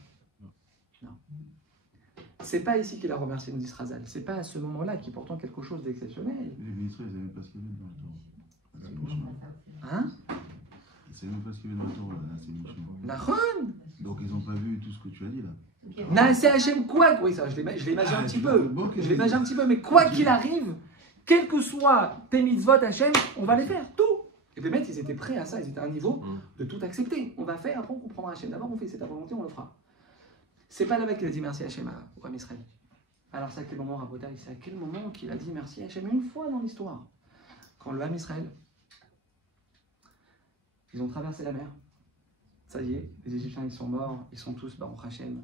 C'est pas ici qu'il a remercié, nous dit Razal. C'est pas à ce moment-là qui est pourtant quelque chose d'exceptionnel. Les ministres, ils n'avaient pas ce qu'ils venaient dans le temps. Hein? Ils savaient même pas ce qu'ils venaient dans le temps, là, c'est une chose. Nachon. Donc ils n'ont pas vu tout ce que tu as dit là. Naaseh Hachem quoi? Oui, ça, je l'ai imagé un petit peu. Je l'ai imagé un petit peu, mais quoi qu'il arrive, quel que soit tes mitzvot Hachem, on va les faire, tout. Et les mecs, ils étaient prêts à ça, ils étaient à un niveau de tout accepter. On va faire, après on comprendra Hachem. D'abord, on fait cette volonté, on le fera. C'est pas là-bas qu'il a dit merci Hachem au Ham Israël. Alors c'est à quel moment, Rabotai? C'est à quel moment qu'il a dit merci Hachem? Une fois dans l'histoire. Quand le Ham Israël, ils ont traversé la mer. Ça y est, les Égyptiens ils sont morts, ils sont tous Baruch Hachem,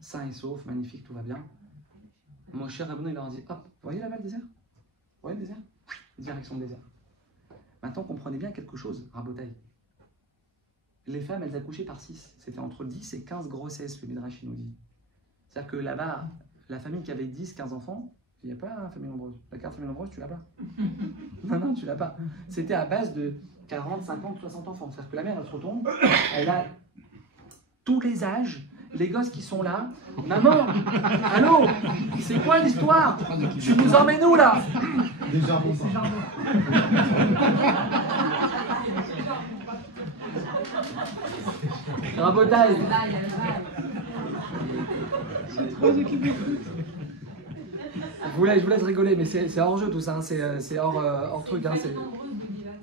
sains et saufs, magnifique, tout va bien. Moshe Rabbeinu il leur a dit hop, vous voyez là-bas le désert? Vous voyez le désert? Direction le désert. Maintenant comprenez bien quelque chose, Rabotai. Les femmes, elles accouchaient par 6. C'était entre 10 et 15 grossesses, le Midrash nous dit. C'est-à-dire que là-bas, la famille qui avait 10, 15 enfants, il n'y a pas une famille nombreuse. La carte famille nombreuse, tu l'as pas. Non, tu l'as pas. C'était à base de 40, 50, 60 enfants. C'est-à-dire que la mère, elle se retourne, elle a tous les âges, les gosses qui sont là. Maman, allô, c'est quoi l'histoire? Tu nous emmènes où là? Des jardins. Rabotai. Je vous laisse rigoler, mais c'est hors jeu tout ça, hein. C'est hors truc. Hein.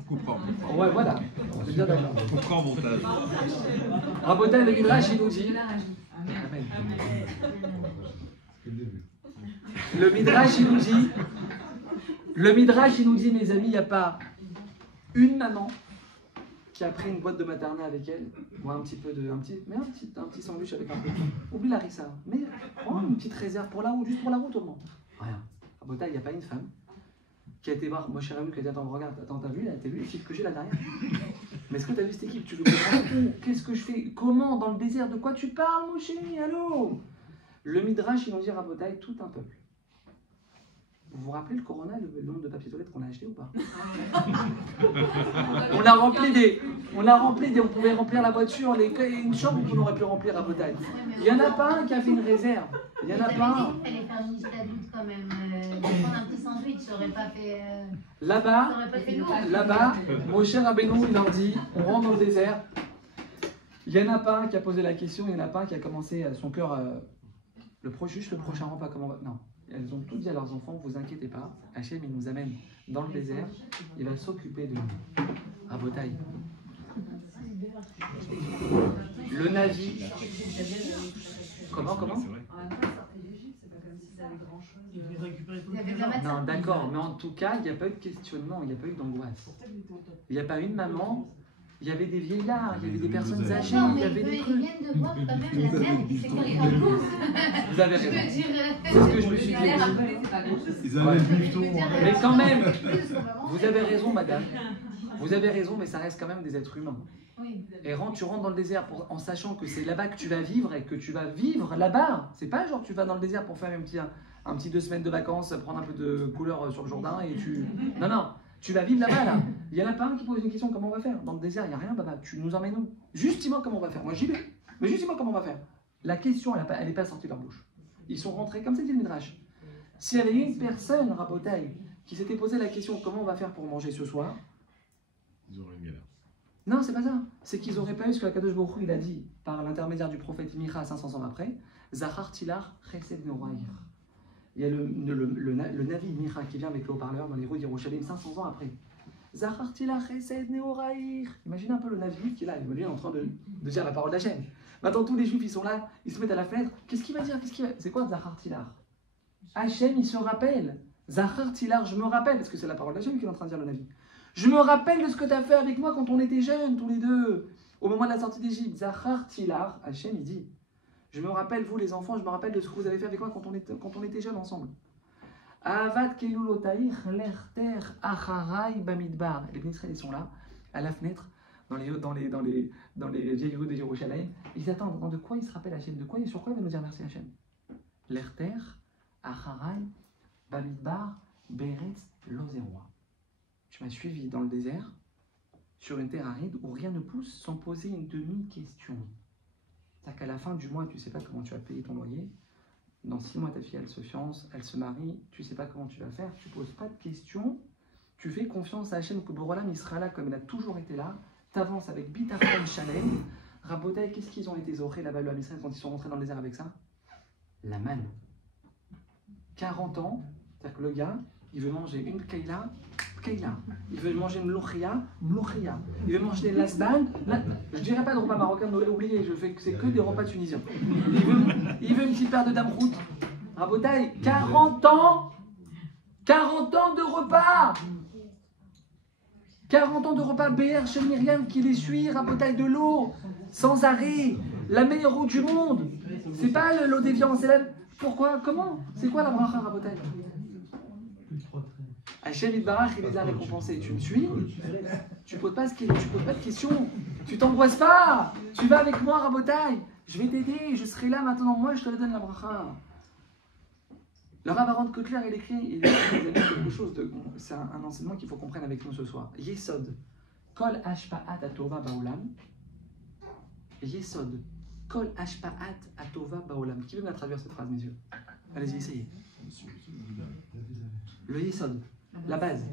Comprends. Ouais, voilà. Je suis bien d'accord. Comprends mon montage. Rabotai, le Midrash, il nous dit. Amen. Le Midrash, il nous dit. Le Midrash, il nous dit, mes amis, il n'y a pas une maman qui a pris une boîte de maternelle avec elle, ou un petit sandwich avec un peu. Oublie la rissa, mais prends une petite réserve pour la route, juste pour la route au moins. Rien. À Bota, il n'y a pas une femme qui a été voir Moshe Rabbeinu qui a dit attends, regarde, t'as vu l'équipe que j'ai là derrière? Mais est-ce que t'as vu cette équipe? Tu veux comprendre qu'est-ce que je fais? Comment? Dans le désert? De quoi tu parles, Moshe? Allô? Le Midrash, il nous dit à Bota, tout un peuple. Vous vous rappelez le Corona, le nombre de papiers toilettes qu'on a acheté ou pas? On a rempli des, on pouvait remplir la voiture, une chambre qu'on aurait pu remplir à Botaï. Il n'y en a pas un qui a fait une réserve. Il n'y en a pas un. Il fallait faire une liste d'adulte quand même. Prendre un petit sandwich, ça aurait pas fait. Là-bas, Moshe Rabbeinu, il leur dit, on rentre dans le désert. Il n'y en a pas un qui a posé la question, il n'y en a pas un qui a commencé son cœur, juste le prochain repas, comment on va... Non. Elles ont tout dit à leurs enfants, vous inquiétez pas, Hachem il nous amène dans le désert, il va s'occuper de nous. À Botaï. Le Navi. Comment Non, d'accord, mais en tout cas, il n'y a pas eu de questionnement, il n'y a pas eu d'angoisse. Il n'y a pas eu de maman. Il y avait des vieillards, il y avait des personnes âgées, il y avait des trucs. Ils viennent de voir quand même la merde, c'est qu'on est en course. Vous avez raison. C'est ce que je me suis dit. Ils avaient vu tout. Mais quand même, vous avez raison, madame. Vous avez raison, mais ça reste quand même des êtres humains. Et tu rentres dans le désert en sachant que c'est là-bas que tu vas vivre et que tu vas vivre là-bas. C'est pas genre tu vas dans le désert pour faire un petit 2 semaines de vacances, prendre un peu de couleur sur le Jourdain et tu... Non. Tu vas vivre là-bas, là. Il y en a pas un qui pose une question, comment on va faire? Dans le désert, il n'y a rien, baba. Tu nous emmènes où? Juste dis-moi comment on va faire. Moi, j'y vais. Mais juste dis-moi comment on va faire. La question, elle n'est pas sortie de leur bouche. Ils sont rentrés, comme ça dit le Midrash. S'il y avait une personne, Rabotaï, qui s'était posé la question, comment on va faire pour manger ce soir? Ils auraient une galère. Non, c'est pas ça. C'est qu'ils n'auraient pas eu ce que Kadosh Baruch Hu, il a dit, par l'intermédiaire du prophète Micha 500 ans après, Zachar Tilar Chesed Noraïr. Il y a le Navi Micha qui vient avec le haut-parleur dans les rues d'Yerushalayim 500 ans après. Zachar Tilar Chesed Noraïr. Imaginez un peu le Navi qui est là, il est en train de dire la parole d'Hachem. Maintenant, tous les juifs, ils sont là, ils se mettent à la fenêtre. Qu'est-ce qu'il va dire? C'est quoi Zachar Tilar? Hachem, il se rappelle. Zachar Tilar, je me rappelle, parce que c'est la parole d'Hachem qu'il est en train de dire le Navi. Je me rappelle de ce que tu as fait avec moi quand on était jeunes, tous les deux, au moment de la sortie d'Égypte. Zachar Tilar, Hachem, il dit, Je me rappelle, vous les enfants, je me rappelle de ce que vous avez fait avec moi quand on était jeunes ensemble. Avat kelulotaïr lerter acharai bamidbar. Les Bnei Israël, ils sont là, à la fenêtre, dans les vieilles rues de Jérusalem. Ils attendent. De quoi ils se rappellent Hachem? De quoi et sur quoi il va nous dire merci Hachem? Lerter acharai bamidbar beretz lozeroa. Tu m'as suivi dans le désert, sur une terre aride où rien ne pousse sans poser une demi-question. C'est-à-dire qu'à la fin du mois, tu ne sais pas comment tu vas payer ton loyer. Dans 6 mois, ta fille, elle se fiance, elle se marie, tu ne sais pas comment tu vas faire, tu ne poses pas de questions, tu fais confiance à Hachem, que Borolam, il sera là comme il a toujours été là, tu avances avec Bitachon Shalem. Rabotai, qu'est-ce qu'ils ont été zorés là-bas, le Ham Israël, quand ils sont rentrés dans le désert avec ça? La manne. 40 ans, c'est-à-dire que le gars, il veut manger une kaila. Il veut manger une mlouchia. Il veut manger des lasban. Je dirais pas de repas marocain, oubliez, c'est que des repas tunisiens. Il veut une petite paire de damrout. Rabotai, 40 ans de repas. 40 ans de repas, BR chez Myriam qui les suit, Rabotai de l'eau, sans arrêt, la meilleure eau du monde. C'est pas l'eau des viandes, c'est la... Pourquoi? Comment? C'est quoi la bracha, Rabotai? Hachem Yitbarach, il les a récompensés. Tu me suis? Tu poses pas de questions. Tu t'angoisses pas. Tu vas avec moi, Rabotai. Je vais t'aider. Je serai là maintenant. Moi, je te donne la bracha. Le Rav Aaron Kotler, il écrit quelque chose de. C'est un enseignement qu'il faut qu'on prenne avec nous ce soir. Yesod. Kol hashpa'at atova baolam. Yesod. Kol hashpa'at atova baolam. Qui veut me la traduire cette phrase, messieurs? Allez-y, essayez. Le Yesod. La base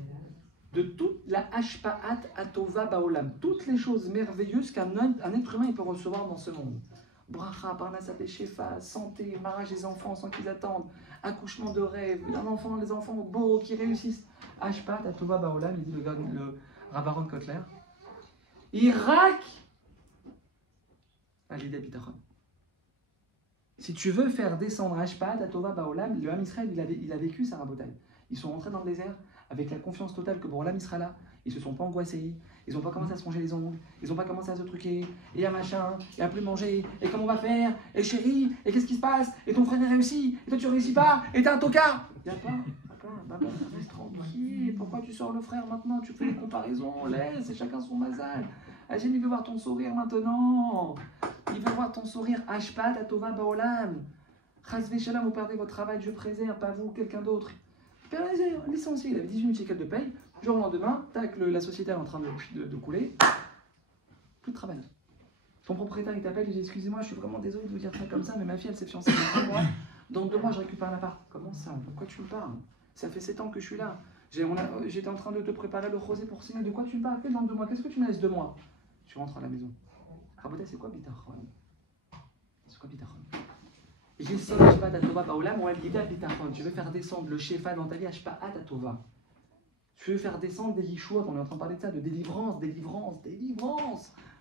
de toute la hashpa'at atova baolam, toutes les choses merveilleuses qu'un être humain il peut recevoir dans ce monde. Bracha, parnasa shefa, santé, mariage des enfants sans qu'ils attendent, accouchement de rêve, les enfants beaux qui réussissent. Hashpa'at atova baolam, il dit le Rav Aaron Kotler. Irak à l'idée bitachon. Si tu veux faire descendre Hashpa'at atova baolam, le Ham Israël il a vécu ça, Rabotai. Ils sont rentrés dans le désert avec la confiance totale que Borolam sera là. Ils ne se sont pas angoissés. Ils n'ont pas commencé à se manger les ongles. Ils n'ont pas commencé à se truquer. Et à machin. Et à plus manger. Et comment on va faire? Et chérie. Et qu'est-ce qui se passe? Et ton frère est réussi. Et toi tu réussis pas. Et t'es un tocard. Il n'y a pas. Papa, reste tranquille. Pourquoi tu sors le frère maintenant? Tu fais des comparaisons. Laisse. Et chacun son mazal. Hachem, il veut voir ton sourire maintenant. Il veut voir ton sourire. Hashpa'at atova baolam. Chas v'shalom, vous perdez votre travail. Dieu préserve. Pas vous, quelqu'un d'autre. Licencié, il avait 18 000 shekels de paye. Du jour au lendemain, tac, la société est en train de couler. Plus de travail. Ton propriétaire il t'appelle, il dit excusez-moi, je suis vraiment désolé de vous dire ça comme ça, mais ma fille elle s'est fiancée dans 2 mois je récupère l'appart. Comment ça? De quoi tu me parles? Ça fait 7 ans que je suis là. J'étais en train de te préparer le rosé pour signer. De quoi tu me parles? Dans 2 mois? Qu'est-ce que tu me laisses 2 mois? Tu rentres à la maison. Rabotai, c'est quoi bitachon? C'est quoi bitachon? Tu veux faire descendre le shefa dans ta vie, hashpa'at atova. Tu veux faire descendre des yishuot, on est en train de parler de ça, de délivrance.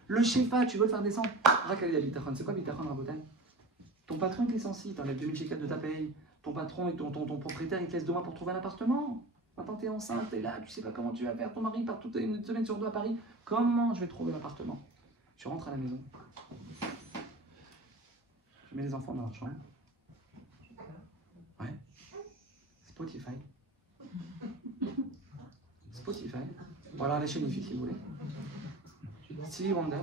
Le shefa, tu veux le faire descendre. C'est quoi bitachon, Rabotai? Ton patron te licencie, t'enlèves 2000 shekels de ta paye. Ton patron et ton propriétaire, il te laisse 2 mois pour trouver un appartement. Maintenant t'es enceinte, t'es là, tu sais pas comment tu vas faire. Ton mari part toute une semaine sur 2 à Paris. Comment je vais trouver l'appartement? Tu rentres à la maison. Je mets les enfants dans leur chambre. Ouais. Spotify. Ou alors la chaîne IFI si vous voulez. Stevie Wonder.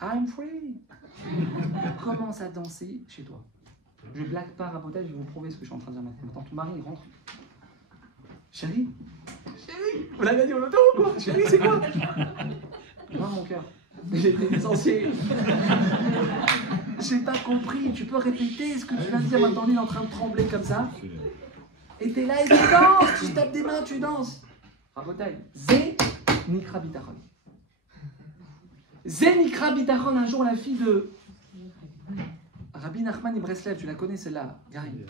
I'm free. Commence à danser chez toi. Je blague pas, Rabotai, je vais vous prouver ce que je suis en train de dire maintenant. Maintenant, ton mari il rentre. Chérie, vous l'avez dit au loto ou quoi? Chérie, c'est quoi? Non, mon cœur. J'ai été licencié. J'ai pas compris. Tu peux répéter ce que tu viens de dire maintenant? Il est en train de trembler comme ça. Et t'es là et tu danses. Tu tapes des mains, tu danses. Rabotai. Zé Nikra Bitachon. Zé Nikra Bitachon. Un jour, la fille de Rabbi Nachman Ibreslev, tu la connais celle-là, Gary.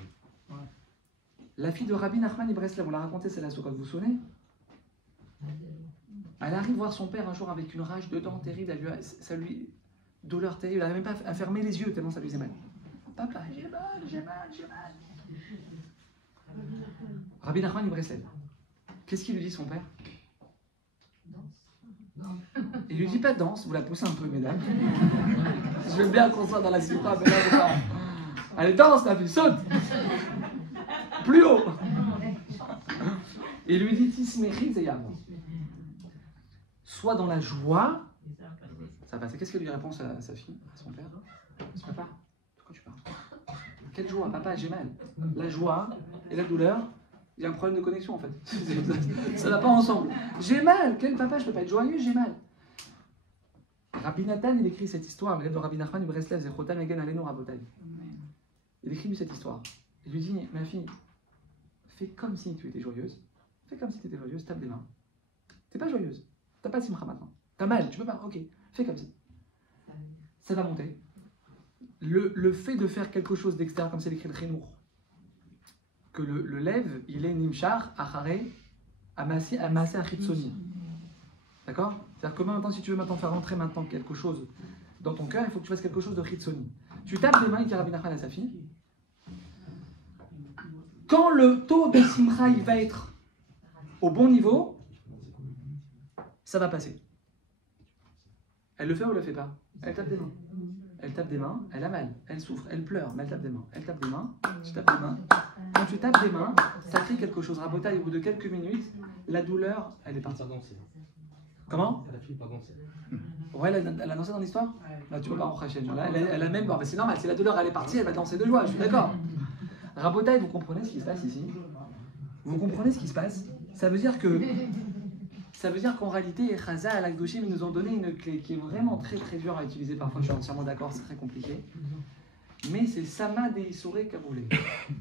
La fille de Rabbi Nachman Ibreslev, on l'a raconté celle-là, quand vous vous souvenez? Elle arrive voir son père un jour avec une rage de dents terrible, ça lui douleur terrible, elle n'arrive même pas à fermer les yeux tellement ça lui faisait mal. Papa, j'ai mal. Rabbi Nachman Ibreslev, qu'est-ce qu'il lui dit son père? Il lui dit pas de danse, vous la poussez un peu, mesdames. Je veux bien qu'on soit dans la simcha, mais là, vous pas. Allez, danse, la fille, saute. Plus haut. Et il lui dit Tismeri Zeyam. Sois dans la joie. Ça va passer. Qu'est-ce qu'elle lui répond à sa fille, à son père? Papa, de quoi tu parles? Quelle joie? Papa, j'ai mal. La joie et la douleur, il y a un problème de connexion en fait. Ça va pas ensemble. J'ai mal. Quel papa? Je peux pas être joyeux, j'ai mal. Rabbi Nathan, il écrit cette histoire. Le de Rabbi Nachman de Breslev, Zechotam Egen Alenu Rabotai. Il écrit lui cette histoire. Il lui dit, ma fille, fais comme si tu étais joyeuse. Fais comme si tu étais joyeuse, tape des mains. T'es pas joyeuse. T'as pas de simcha maintenant. T'as mal, tu peux pas. Ok, fais comme si. Ça va monter. Le fait de faire quelque chose d'extérieur, comme c'est écrit le Chinour, que le lève, il est nimshar, achare, amassé achitsoni. D'accord? C'est-à-dire que maintenant, si tu veux maintenant faire rentrer maintenant quelque chose dans ton cœur, il faut que tu fasses quelque chose de chitsoni. Tu tapes des mains, il y a Rabbi Nachman à sa fille. Quand le taux de simcha il va être au bon niveau, ça va passer. Elle le fait ou elle le fait pas? Elle tape des mains. Elle tape des mains, elle a mal, elle souffre, elle pleure, mais elle tape des mains. Elle tape des mains, tu tapes des mains. Quand tu tapes des mains, ça crée quelque chose. Rabotaille, au bout de quelques minutes, la douleur, elle est partie. Comment? Elle a fini par danser. Ouais, elle a dansé dans l'histoire? Là, tu peux pas en racher. Elle a même. Bon, c'est normal, si la douleur elle est partie, elle va danser de joie, je suis d'accord. Rabotaille, vous comprenez ce qui se passe ici? Vous comprenez ce qui se passe? Ça veut dire qu'en réalité, Chaza et Al-Akdoshim, ils nous ont donné une clé qui est vraiment très très dure à utiliser. Parfois, je suis entièrement d'accord, c'est très compliqué. Mais c'est Sama Deisure Kaboulé.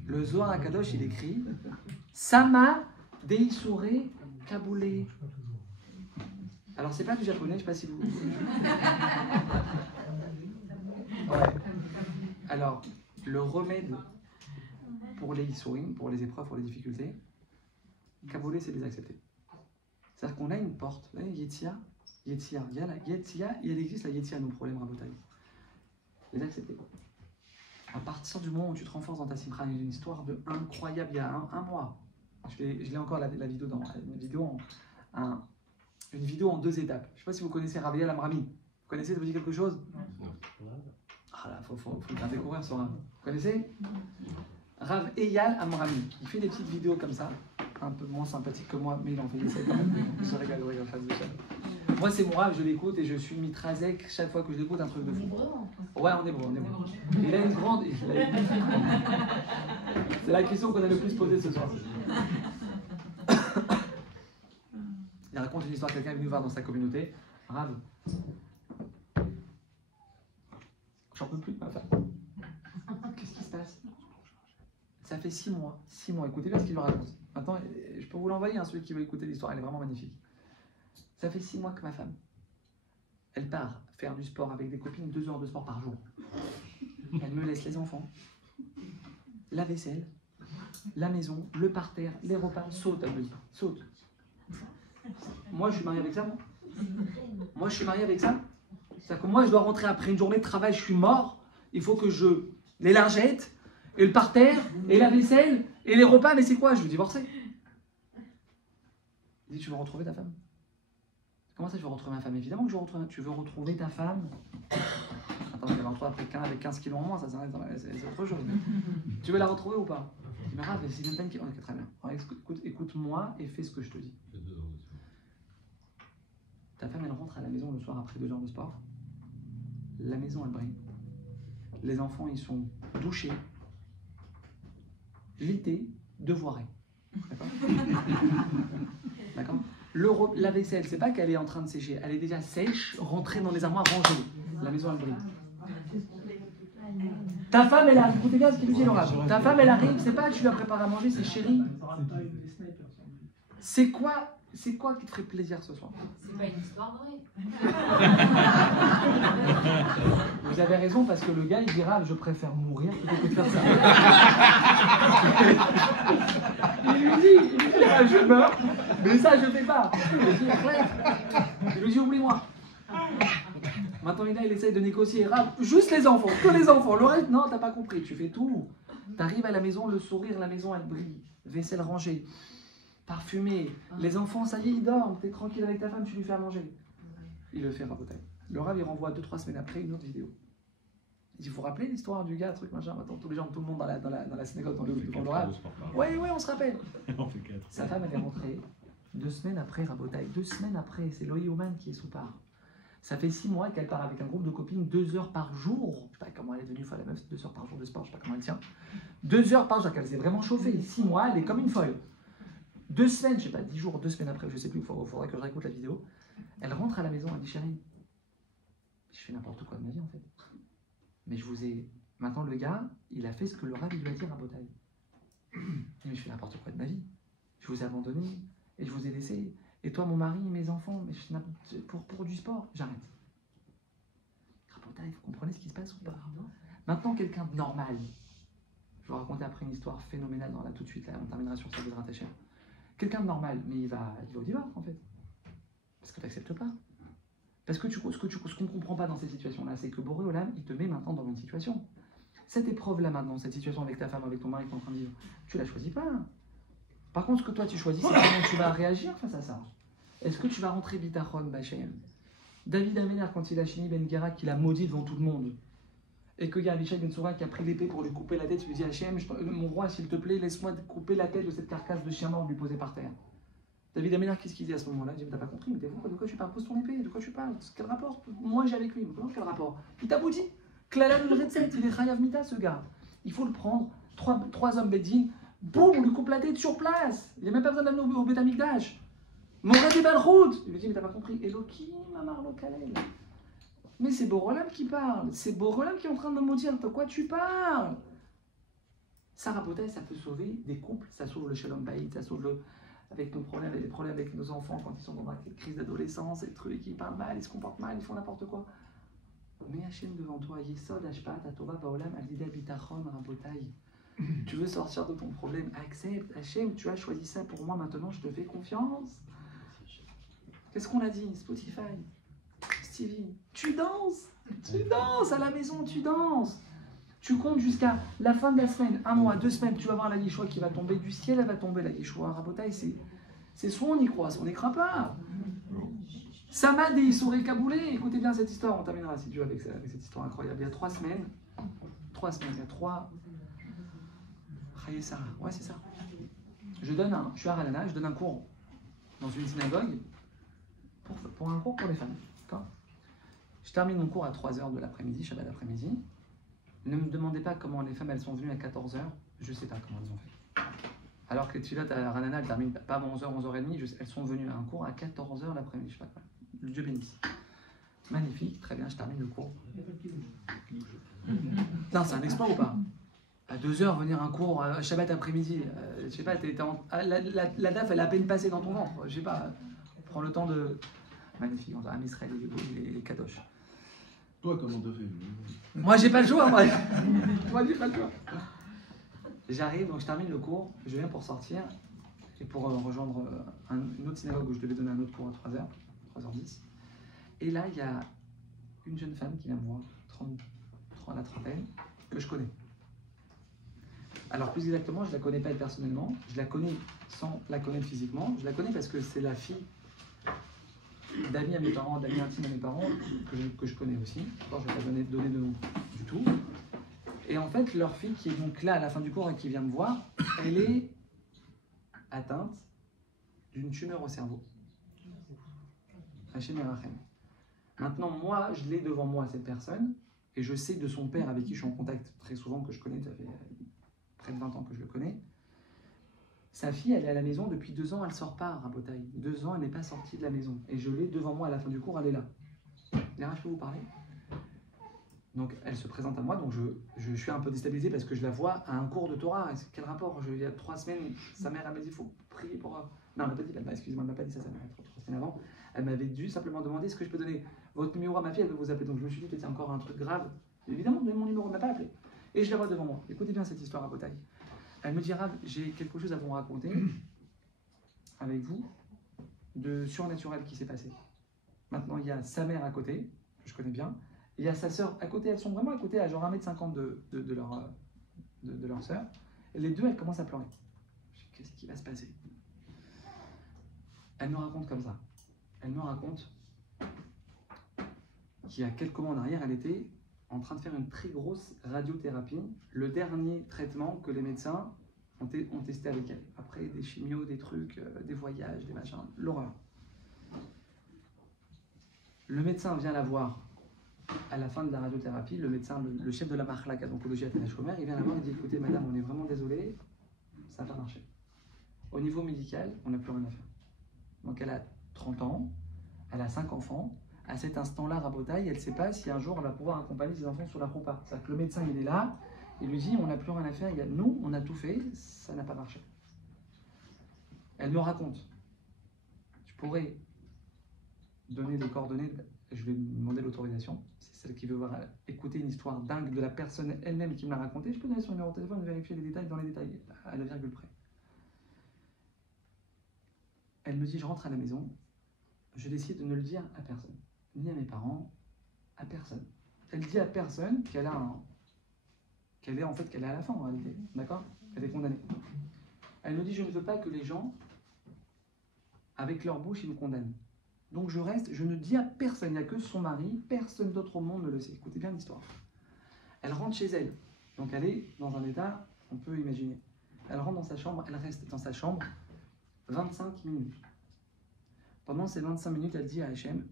Le Zohar HaKadosh, il écrit Sama Deisure Kaboulé. Alors, c'est pas du japonais, je sais pas si vous. Ouais. Alors, le remède pour les Isurim, pour les épreuves, pour les difficultés, Kaboulé, c'est les accepter. C'est-à-dire qu'on a une porte, vous voyez, Yetzia, il y a la Yetzia, il existe la Yetzia, nos problèmes rabotailles. Les accepter. À partir du moment où tu te renforces dans ta simcha, il y a une histoire incroyable, il y a un mois. Je l'ai encore la vidéo dans une vidéo en 2 étapes. Je ne sais pas si vous connaissez Rabbi El Amrami. Vous connaissez, ça vous dit quelque chose? Ah là, faut le faire découvrir ce Rav. Vous connaissez? Rav Eyal Amrami. Il fait des petites vidéos comme ça, un peu moins sympathiques que moi, mais il en fait des essais quand même. Je rigole en face de ça. Moi, c'est mon Rav, je l'écoute et je suis mitrazek chaque fois que je l'écoute, un truc de fou. Ouais, on est bon. Il a une grande. C'est la question qu'on a le plus posée ce soir. Il raconte une histoire, quelqu'un est venu voir dans sa communauté. Rav, j'en peux plus de ma femme. Qu'est-ce qui se passe? Ça fait 6 mois. 6 mois. Écoutez bien ce qu'il lui raconte. Maintenant, je peux vous l'envoyer, celui qui veut écouter l'histoire. Elle est vraiment magnifique. Ça fait 6 mois que ma femme, elle part faire du sport avec des copines, 2 heures de sport par jour. Elle me laisse les enfants, la vaisselle, la maison, le parterre, les repas. Saute, elle me dit. Saute. Moi, je suis marié avec ça, moi. Moi, je suis marié avec ça. C'est-à-dire que moi, je dois rentrer après une journée de travail, je suis mort. Il faut que je... Les lingettes, et le parterre, et la vaisselle, et les repas, mais c'est quoi? Je veux divorcer. Il dit, tu veux retrouver ta femme? Comment ça, je veux retrouver ma femme? Évidemment que je veux retrouver... Tu veux retrouver ta femme? Attends, je vais la retrouver après avec 15 kilos en moins, ça c'est autre chose. Tu veux la retrouver ou pas? Il me dit, mais c'est même pas une question. Ok, très bien. Alors, écoute-moi et fais ce que je te dis. Ta femme, elle rentre à la maison le soir après 2 heures de sport. La maison, elle brille. Les enfants, ils sont douchés. L'été, devoirés. D'accord? D'accord? La vaisselle, c'est pas qu'elle est en train de sécher. Elle est déjà sèche, rentrée dans les armoires, rangée. La maison, elle brille. Ta femme, elle arrive. Écoutez bien ce qu'il lui dit, Laura. Ta femme, elle arrive. C'est pas que tu lui as préparé à manger, c'est chérie. C'est quoi qui te ferait plaisir ce soir? C'est pas une histoire vraie. Vous avez raison, parce que le gars, il dira, je préfère mourir plutôt que de faire ça. Il lui dit, je meurs, mais ça, je fais pas. Il lui dit, oublie-moi. Maintenant, il essaye de négocier. Juste les enfants, que les enfants. Le reste, non, t'as pas compris, tu fais tout. T'arrives à la maison, le sourire, la maison, elle brille. Vaisselle rangée. Parfumé, les enfants, ça y est, ils dorment, t'es tranquille avec ta femme, tu lui fais à manger. il le fait rabotaille. Le Rav, il renvoie 2-3 semaines après une autre vidéo. Il dit, vous vous rappelez l'histoire du gars, truc machin, maintenant tout le monde dans la synagogue, devant le Rav. Ouais, on se rappelle. On fait 4. Sa femme, elle est rentrée 2 semaines après rabotaille. 2 semaines après, c'est Loï Oman qui est sous part. Ça fait 6 mois qu'elle part avec un groupe de copines 2 heures par jour. Je sais pas comment elle est devenue folle, la meuf, 2 heures par jour de sport, je sais pas comment elle tient. 2 heures par jour, qu'elle s'est vraiment chauffée. 6 mois, elle est comme une folle. 2 semaines, je sais pas, 10 jours, 2 semaines après, je sais plus, il faudrait que je réécoute la vidéo. Elle rentre à la maison, elle dit, chérie, je fais n'importe quoi de ma vie en fait. Mais je vous ai. Maintenant, le gars, il a fait ce que le Rav lui a dit à Botaï. Mais je fais n'importe quoi de ma vie. Je vous ai abandonné et je vous ai laissé. Et toi, mon mari, mes enfants, mais pour du sport, j'arrête. Rabotaï, vous comprenez ce qui se passe ou pas? Maintenant, quelqu'un de normal. Je vais vous raconter après une histoire phénoménale là tout de suite. Là, on terminera sur ça de Ratachem. Quelqu'un de normal, mais il va au divorce en fait. Parce que tu n'acceptes pas. Parce que ce qu'on ne comprend pas dans ces situations-là, c'est que Boré Olam, il te met maintenant dans une situation. Cette épreuve-là maintenant, cette situation avec ta femme, avec ton mari qui est en train de vivre, tu la choisis pas. Par contre, ce que toi tu choisis, c'est comment tu vas réagir face à ça. Est-ce que tu vas rentrer bitachon, Bachem? David Amener, quand il a Shini Ben Gera, qu'il a maudit devant tout le monde, et qu'il y a Abishai Ben Soura qui a pris l'épée pour lui couper la tête, il lui dit Hachem, mon roi, s'il te plaît, laisse-moi couper la tête de cette carcasse de chien mort lui poser par terre. David Amener, qu'est-ce qu'il dit à ce moment-là? Il dit, t'as pas compris, mais t'es fou, de quoi tu parles? Pose ton épée, de quoi tu parles? Quel rapport? Moi j'ai avec lui, quel rapport? Il t'a maudit. Klala de Retset, il est Chayav Mita ce gars. Il faut le prendre, trois hommes Beddin, boum, on lui coupe la tête sur place. Il n'y a même pas besoin d'amener au Beth Amikdash. Moré des Balroud. Il lui dit, mais t'as pas compris? Elohim, Amar Lokalel. Mais c'est Borolam qui parle, c'est Borolam qui est en train de me maudire, de quoi tu parles? Sarah Botaï, ça peut sauver des couples, ça sauve le Shalom Bayit, ça sauve avec nos problèmes, les problèmes avec nos enfants quand ils sont dans une crise d'adolescence, les trucs, ils parlent mal, ils se comportent mal, ils font n'importe quoi. Mais Hachem devant toi, Yesod, Hashpat, Atova, Baolam, Alideh, Bitachon, Rabotaï. Tu veux sortir de ton problème, accepte, Hachem, tu as choisi ça pour moi, maintenant je te fais confiance. Qu'est-ce qu'on a dit? Spotify, Stevie, tu danses à la maison, tu danses. Tu comptes jusqu'à la fin de la semaine, 1 mois, 2 semaines, tu vas voir la Yeshua qui va tomber du ciel, elle va tomber la Yeshua. Rabotaï, c'est soit on y croit, soit on n'y croit pas. Samad et Issouré Kaboulé, écoutez bien cette histoire, on terminera si tu veux avec cette histoire incroyable. Il y a 3 semaines, il y a 3. Chaye Sarah, ouais, c'est ça. Je suis à Ranana, je donne un cours dans une synagogue pour un cours pour les femmes. D'accord? Je termine mon cours à 3h de l'après-midi, Shabbat après-midi. Ne me demandez pas comment les femmes elles sont venues à 14h, je ne sais pas comment elles ont fait. Alors que les tfilotes à Ranana, elles terminent pas avant 11h, 11h30, elles sont venues à un cours à 14h l'après-midi, je sais pas quoi. Le Dieu bénisse. Magnifique, très bien, je termine le cours. Non, c'est un exploit ou pas? À 2h, venir un cours Shabbat après-midi, je sais pas, la DAF elle a à peine passé dans ton ventre, je sais pas, prends le temps de. Magnifique, on a un Israël et les Kadosh. Toi, comment t'as fait? Moi, j'ai pas le choix, moi. Moi, j'ai pas le choix. J'arrive, donc je termine le cours, je viens pour sortir et pour rejoindre une autre synagogue où je devais donner un autre cours à 3h, 3h10. Et là, il y a une jeune femme qui vient me voir, la trentaine, que je connais. Alors, plus exactement, je la connais pas personnellement, je la connais sans la connaître physiquement. Je la connais parce que c'est la fille d'amis à mes parents, d'amis intimes à mes parents, que je connais aussi. Encore, je ne vais pas donner de nom du tout. Et en fait, leur fille, qui est donc là à la fin du cours et qui vient me voir, elle est atteinte d'une tumeur au cerveau. Hachem Yerachem. Maintenant, moi, je l'ai devant moi, cette personne, et je sais de son père avec qui je suis en contact très souvent, que je connais, ça fait près de 20 ans que je le connais. Sa fille, elle est à la maison depuis 2 ans, elle ne sort pas à Rabotaï. 2 ans, elle n'est pas sortie de la maison. Et je l'ai devant moi à la fin du cours, elle est là. Léra, je peux vous parler? Donc, elle se présente à moi, donc je suis un peu déstabilisé parce que je la vois à un cours de Torah. Quel rapport? Il y a 3 semaines, sa mère, elle m'a dit, il faut prier pour... Non, elle m'a pas dit, excusez-moi, elle m'a pas dit ça, sa mère, 3 semaines avant. Elle m'avait dû simplement demander, est-ce que je peux donner votre numéro à ma fille? Elle veut vous appeler. Donc, je me suis dit, peut-être c'est encore un truc grave. Évidemment, donnez mon numéro, elle ne m'a pas appelé. Et je la vois devant moi. Écoutez bien cette histoire à Botaï. Elle me dit, Rav, j'ai quelque chose à vous raconter avec vous de surnaturel qui s'est passé. Maintenant, il y a sa mère à côté, que je connais bien, et il y a sa sœur à côté. Elles sont vraiment à côté, à genre 1m50 de leur sœur. Et les deux, elles commencent à pleurer. Je dis, qu'est-ce qui va se passer? Elle me raconte comme ça. Elle me raconte qui a quelques mois en arrière, elle était en train de faire une très grosse radiothérapie, le dernier traitement que les médecins ont testé avec elle. Après, des chimios, des trucs, des voyages, des machins, l'horreur. Le médecin vient la voir à la fin de la radiothérapie, le médecin, le chef de la marlaka d'oncologie à Tel Shomer, il vient la voir et dit « Écoutez, madame, on est vraiment désolé, ça n'a pas marché. Au niveau médical, on n'a plus rien à faire. » Donc elle a 30 ans, elle a 5 enfants. À cet instant-là, Rabotaï, elle ne sait pas si un jour elle va pouvoir accompagner ses enfants sur la roupa. C'est-à-dire que le médecin, il est là, il lui dit, on n'a plus rien à faire, nous, on a tout fait, ça n'a pas marché. Elle me raconte, je pourrais donner des coordonnées, je vais demander l'autorisation, c'est celle qui veut écouter une histoire dingue de la personne elle-même qui me l'a racontée, je peux donner son numéro de téléphone et vérifier les détails dans les détails, à la virgule près. Elle me dit, je rentre à la maison, je décide de ne le dire à personne. Ni à mes parents, à personne. Elle dit à personne qu'elle est à la fin en réalité, d'accord? Elle est condamnée. Elle me dit, je ne veux pas que les gens, avec leur bouche, ils me condamnent. Donc je reste, je ne dis à personne, il n'y a que son mari, personne d'autre au monde ne le sait. Écoutez bien l'histoire. Elle rentre chez elle, donc elle est dans un état, on peut imaginer. Elle rentre dans sa chambre, elle reste dans sa chambre 25 minutes. Pendant ces 25 minutes, elle dit à Hachem,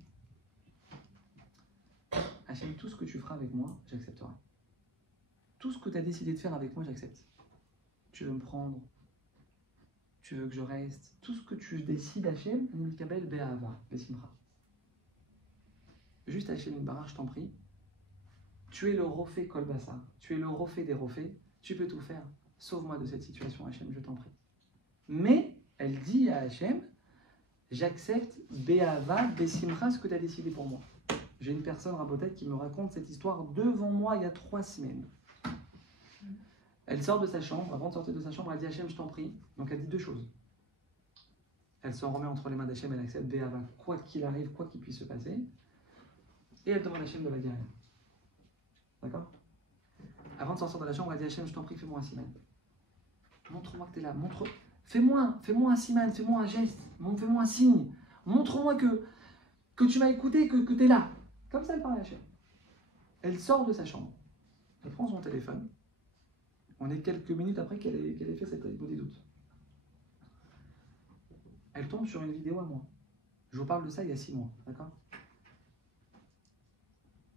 Hachem, tout ce que tu feras avec moi, j'accepterai. Tout ce que tu as décidé de faire avec moi, j'accepte. Tu veux me prendre, tu veux que je reste, tout ce que tu décides, Hachem, Nimikabel Be'ahava, Besimcha. Juste Hachem Barach, je t'en prie, tu es le Rofé Kolbassa, tu es le Rofé des Rofés, tu peux tout faire, sauve-moi de cette situation, Hachem, je t'en prie. Mais, elle dit à Hachem, j'accepte Be'ahava, Besimcha, ce que tu as décidé pour moi. J'ai une personne, Rabotet, qui me raconte cette histoire devant moi il y a 3 semaines. Elle sort de sa chambre, avant de sortir de sa chambre, elle dit Hachem, je t'en prie. Donc elle dit 2 choses. Elle s'en remet entre les mains d'Hachem, elle accepte Be'ahava, quoi qu'il arrive, quoi qu'il puisse se passer. Et elle demande à Hachem de la guérir. D'accord? Avant de sortir de la chambre, elle dit Hachem, je t'en prie, fais-moi un siman. Montre-moi que tu es là. Fais-moi un siman, fais-moi un geste, fais-moi un signe. Montre-moi que tu m'as écouté, que tu es là. Comme ça, elle parle à Hachem. Elle sort de sa chambre. Elle prend son téléphone. On est quelques minutes après qu'elle ait fait cette hypo des doutes. Elle tombe sur une vidéo à moi. Je vous parle de ça il y a 6 mois. D'accord?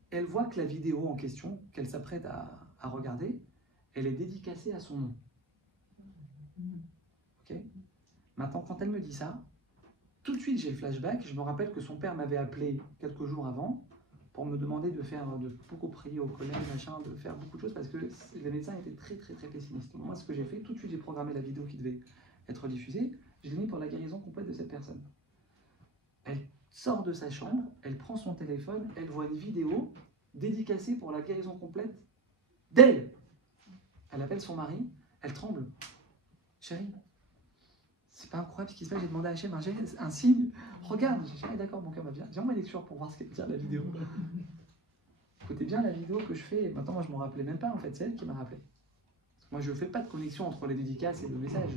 Elle voit que la vidéo en question, qu'elle s'apprête à regarder, elle est dédicacée à son nom. Ok? Maintenant, quand elle me dit ça, tout de suite j'ai le flashback. Je me rappelle que son père m'avait appelé quelques jours avant pour me demander de beaucoup prier au collège, machin, de faire beaucoup de choses parce que les médecins étaient très pessimistes. Moi, ce que j'ai fait, tout de suite j'ai programmé la vidéo qui devait être diffusée, je l'ai mis pour la guérison complète de cette personne. Elle sort de sa chambre, elle prend son téléphone, elle voit une vidéo dédicacée pour la guérison complète d'elle. Elle appelle son mari, elle tremble. Chérie, c'est pas incroyable ce qui se passe, j'ai demandé à Hachem un signe. Regarde, j'ai d'accord, mon cœur va bien. Viens ma lecture pour voir ce qu'elle dit la vidéo. Écoutez bien la vidéo que je fais. Maintenant, moi, je ne me rappelais même pas, en fait, c'est elle qui m'a rappelé. Moi, je ne fais pas de connexion entre les dédicaces et le message.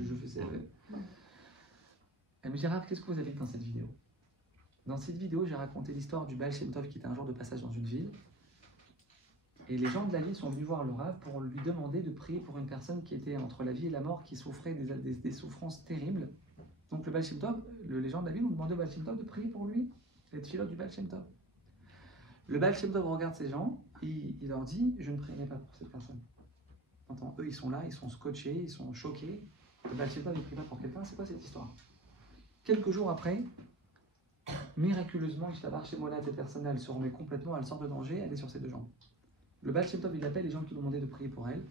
Elle me dit, Rav, qu'est-ce que vous avez dit dans cette vidéo? Dans cette vidéo, j'ai raconté l'histoire du Baal Shem Tov qui était un jour de passage dans une ville. Et les gens de la ville sont venus voir le Rav pour lui demander de prier pour une personne qui était entre la vie et la mort, qui souffrait des souffrances terribles. Donc le Baal Shem Tov, les gens de la ville ont demandé au Baal Shem Tov de prier pour lui, les tfilotes du Baal Shem Tov. Le Baal Shem Tov regarde ces gens, il leur dit, je ne prierai pas pour cette personne. Entends, eux ils sont là, ils sont scotchés, ils sont choqués. Le Baal Shem Tov ne prie pas pour quelqu'un, c'est quoi cette histoire? Quelques jours après, miraculeusement, chez moi là, cette personne-là, elle se remet complètement, elle sort de danger, elle est sur ses 2 jambes. Le Baal Shem Tov, il appelle les gens qui lui demandaient de prier pour elle.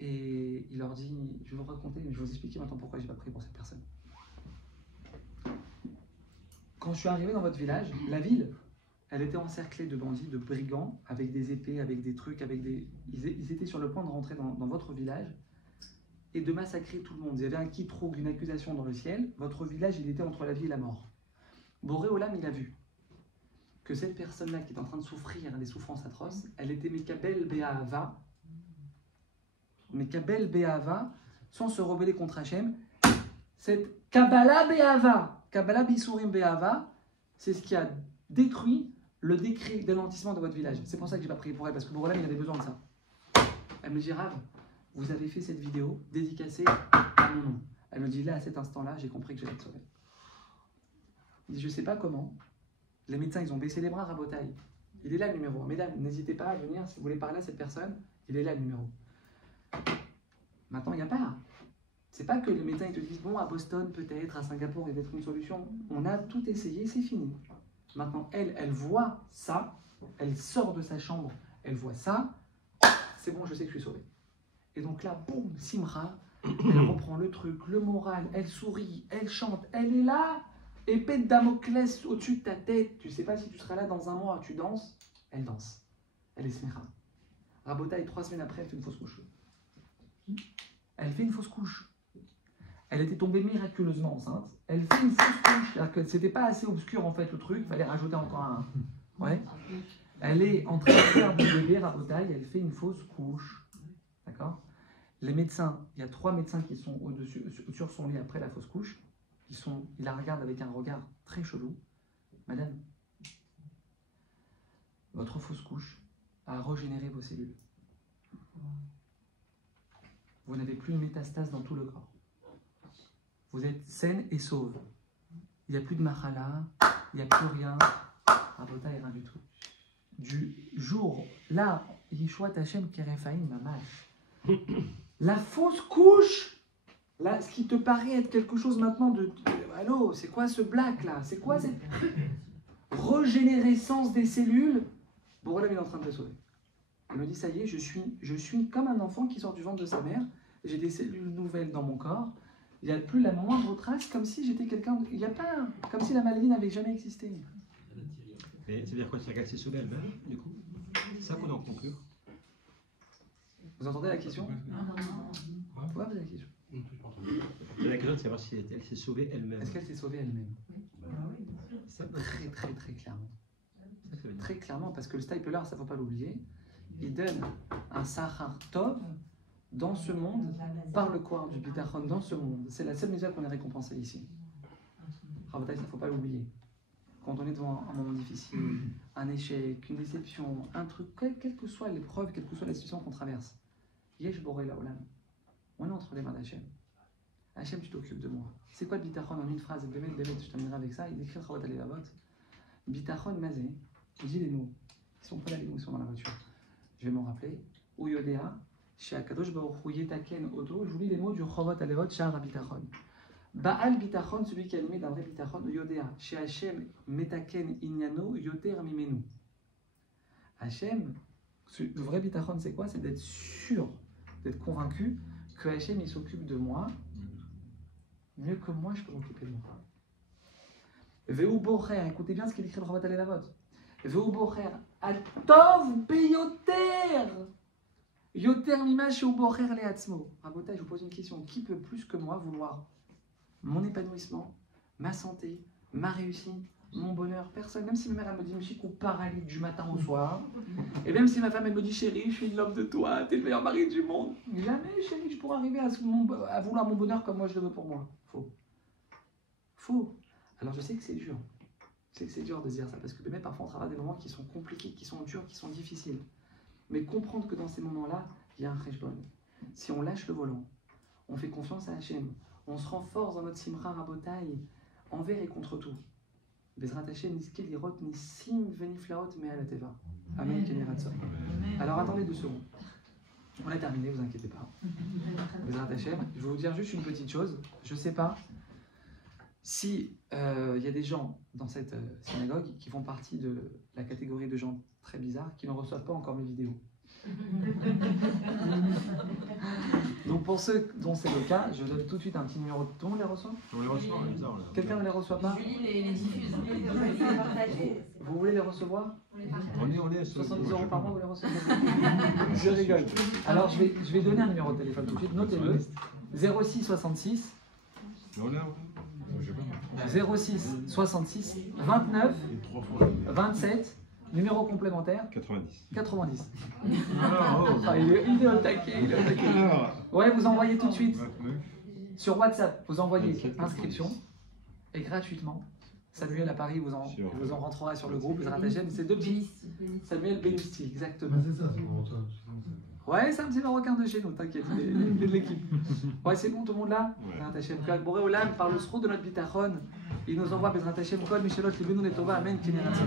Et il leur dit, je vais vous raconter, mais je vais vous expliquer maintenant pourquoi je n'ai pas prié pour cette personne. Quand je suis arrivé dans votre village, la ville, elle était encerclée de bandits, de brigands, avec des épées, avec des trucs, ils étaient sur le point de rentrer dans votre village et de massacrer tout le monde. Il y avait un quiproquo, une accusation dans le ciel. Votre village, il était entre la vie et la mort. Boré Olam, il a vu que cette personne-là qui est en train de souffrir des souffrances atroces, elle était Mekabel Be'ahava, sans se rebeller contre Hachem. Cette Kabbalah Be'ahava, Kabbalah Bisurim Be'ahava, c'est ce qui a détruit le décret d'alentissement de votre village. C'est pour ça que j'ai pas prié pour elle, parce que Bourgolam, il avait besoin de ça. Elle me dit, Rav, vous avez fait cette vidéo dédicacée à mon nom. Elle me dit, là, à cet instant-là, j'ai compris que j'allais être sauvé. Il dit, je sais pas comment. Les médecins, ils ont baissé les bras, Rabotaï. Il est là le numéro. Mesdames, n'hésitez pas à venir si vous voulez parler à cette personne. Il est là le numéro. Maintenant, il n'y a pas. C'est pas que les médecins ils te disent, bon, à Boston, peut-être, à Singapour, il y a peut-être une solution. On a tout essayé, c'est fini. Maintenant, elle voit ça. Elle sort de sa chambre. Elle voit ça. C'est bon, je sais que je suis sauvé. Et donc là, boum, Simra, elle reprend le truc, le moral, elle sourit, elle chante, elle est là, épée de Damoclès au-dessus de ta tête. Tu sais pas si tu seras là dans un mois, tu danses. Elle danse. Elle est Simra. Rabotaï, 3 semaines après, elle fait une fausse couche. Elle fait une fausse couche. Elle était tombée miraculeusement enceinte. Elle fait une fausse couche. C'est-à-dire que c'était pas assez obscur en fait le truc, il fallait rajouter encore un. Ouais. Elle est en train de faire du bébé, Rabotaï, elle fait une fausse couche. D'accord? Les médecins, il y a 3 médecins qui sont au-dessus, sur son lit après la fausse couche. Ils la regardent avec un regard très chelou. Madame, votre fausse couche a régénéré vos cellules. Vous n'avez plus une métastase dans tout le corps. Vous êtes saine et sauve. Il n'y a plus de machala, il n'y a plus rien. Rabotaï, rien du tout. Du jour, là, Yeshua Tachem Kerefaim Mamash. La fausse couche, là, ce qui te paraît être quelque chose maintenant de allô, c'est quoi ce black là? C'est quoi cette régénérescence des cellules? Bourgolam il est en train de te sauver. Il me dit, ça y est, je suis comme un enfant qui sort du ventre de sa mère. J'ai des cellules nouvelles dans mon corps. Il n'y a plus la moindre trace, comme si j'étais quelqu'un. Il n'y a pas, comme si la maladie n'avait jamais existé. Mais ça veut dire quoi? C'est qu'elle s'est sauvée elle-même, du coup? C'est ça qu'on en conclut. Vous entendez la question? Ouais, vous avez la question. La question, c'est savoir si elle s'est sauvée elle-même. Est-ce qu'elle s'est sauvée elle-même? Ça, Très, très, très clairement. Très clairement, parce que le stapler, ça ne faut pas l'oublier, il donne un sahar tov dans ce monde, par le corps du bitachon dans ce monde. C'est la seule mesure qu'on est récompensé ici. Rabotaï, ça ne faut pas l'oublier. Quand on est devant un moment difficile, un échec, une déception, un truc, quelle que soit l'épreuve, quelle que soit la situation qu'on traverse, Yesh Boré Laolam, on est entre les mains d'Hachem. Hachem, tu t'occupes de moi. C'est quoi le bitachon en une phrase? Bémet, je terminerai avec ça. Il décrit le Rabotaï Lavot. Bitachon Mazé, il dit les mots. Ils sont pas là, les mots sont dans la voiture. Je vais m'en rappeler. Uyodea, chez Akadosh Baruch Hu Yetaken Oto. Je vous lis les mots du Chovot Alevot, Shahar Bitachon. Baal Bitachon, celui qui est animé d'un vrai Bitachon, Uyodea. Chez Hachem Metaken Inyano, Yoter Mimenu. Hachem, le vrai Bitachon, c'est quoi? C'est d'être sûr, d'être convaincu que Hachem, il s'occupe de moi mieux que moi, je peux m'occuper de moi. Veu Bocher, écoutez bien ce qu'il écrit le Chovot Alevot. Veu Bocher, Atov Beyoter. Yoter Mimash ou Bocher Leatzmo. Rabotaï, je vous pose une question. Qui peut plus que moi vouloir mon épanouissement, ma santé, ma réussite, mon bonheur? Personne. Même si ma mère elle me dit, Michikou paralyse du matin au soir. Et même si ma femme elle me dit, chérie, je suis l'homme de toi, t'es le meilleur mari du monde. Jamais, chérie, je pourrais arriver à vouloir mon bonheur comme moi je le veux pour moi. Faux. Faux. Alors je sais que c'est dur. Je sais que c'est dur de dire ça parce que même parfois on travaille des moments qui sont compliqués, qui sont durs, qui sont difficiles. Mais comprendre que dans ces moments-là, il y a un cheshbon. Si on lâche le volant, on fait confiance à Hachem, on se renforce dans notre simra rabotaï, envers et contre tout. Bezrat Hachem, niske lirot nisim veniflaot me'alateva. Amen. Alors attendez 2 secondes. On a terminé, vous inquiétez pas. Bezrat Hachem, je vais vous dire juste une petite chose. Je sais pas si y a des gens dans cette synagogue qui font partie de la catégorie de gens très bizarres qui ne reçoivent pas encore mes vidéos. Donc pour ceux dont c'est le cas, je donne tout de suite un petit numéro. Tout le monde les reçoit? On les reçoit, on est bizarre là. Quelqu'un ne les reçoit pas? les diffuse. Vous voulez les recevoir? On est 70 € par mois, vous les recevez? Je rigole. Alors je vais donner un numéro de téléphone tout de suite, notez-le. 06 66 06 66 29 27, numéro complémentaire 90. Ah, il est au taquet, il est au taquet. Ouais, vous envoyez tout de suite sur WhatsApp, vous envoyez inscription et gratuitement Samuel à Paris vous en rentrera sur le groupe, Bezrat Hashem. C'est deux petits. Bénis. Samuel Benusti, exactement. C'est ça, c'est marocain. Ouais, c'est un petit Marocain de chez nous, t'inquiète, il est de l'équipe. Ouais, c'est bon, tout le monde là Bezrat Hashem. Que Boré Olam, par le sroud de notre bitachon, il nous envoie Bezrat Hashem, Kol Michelot, Libenoun et Tova, Amen, Keneratzon.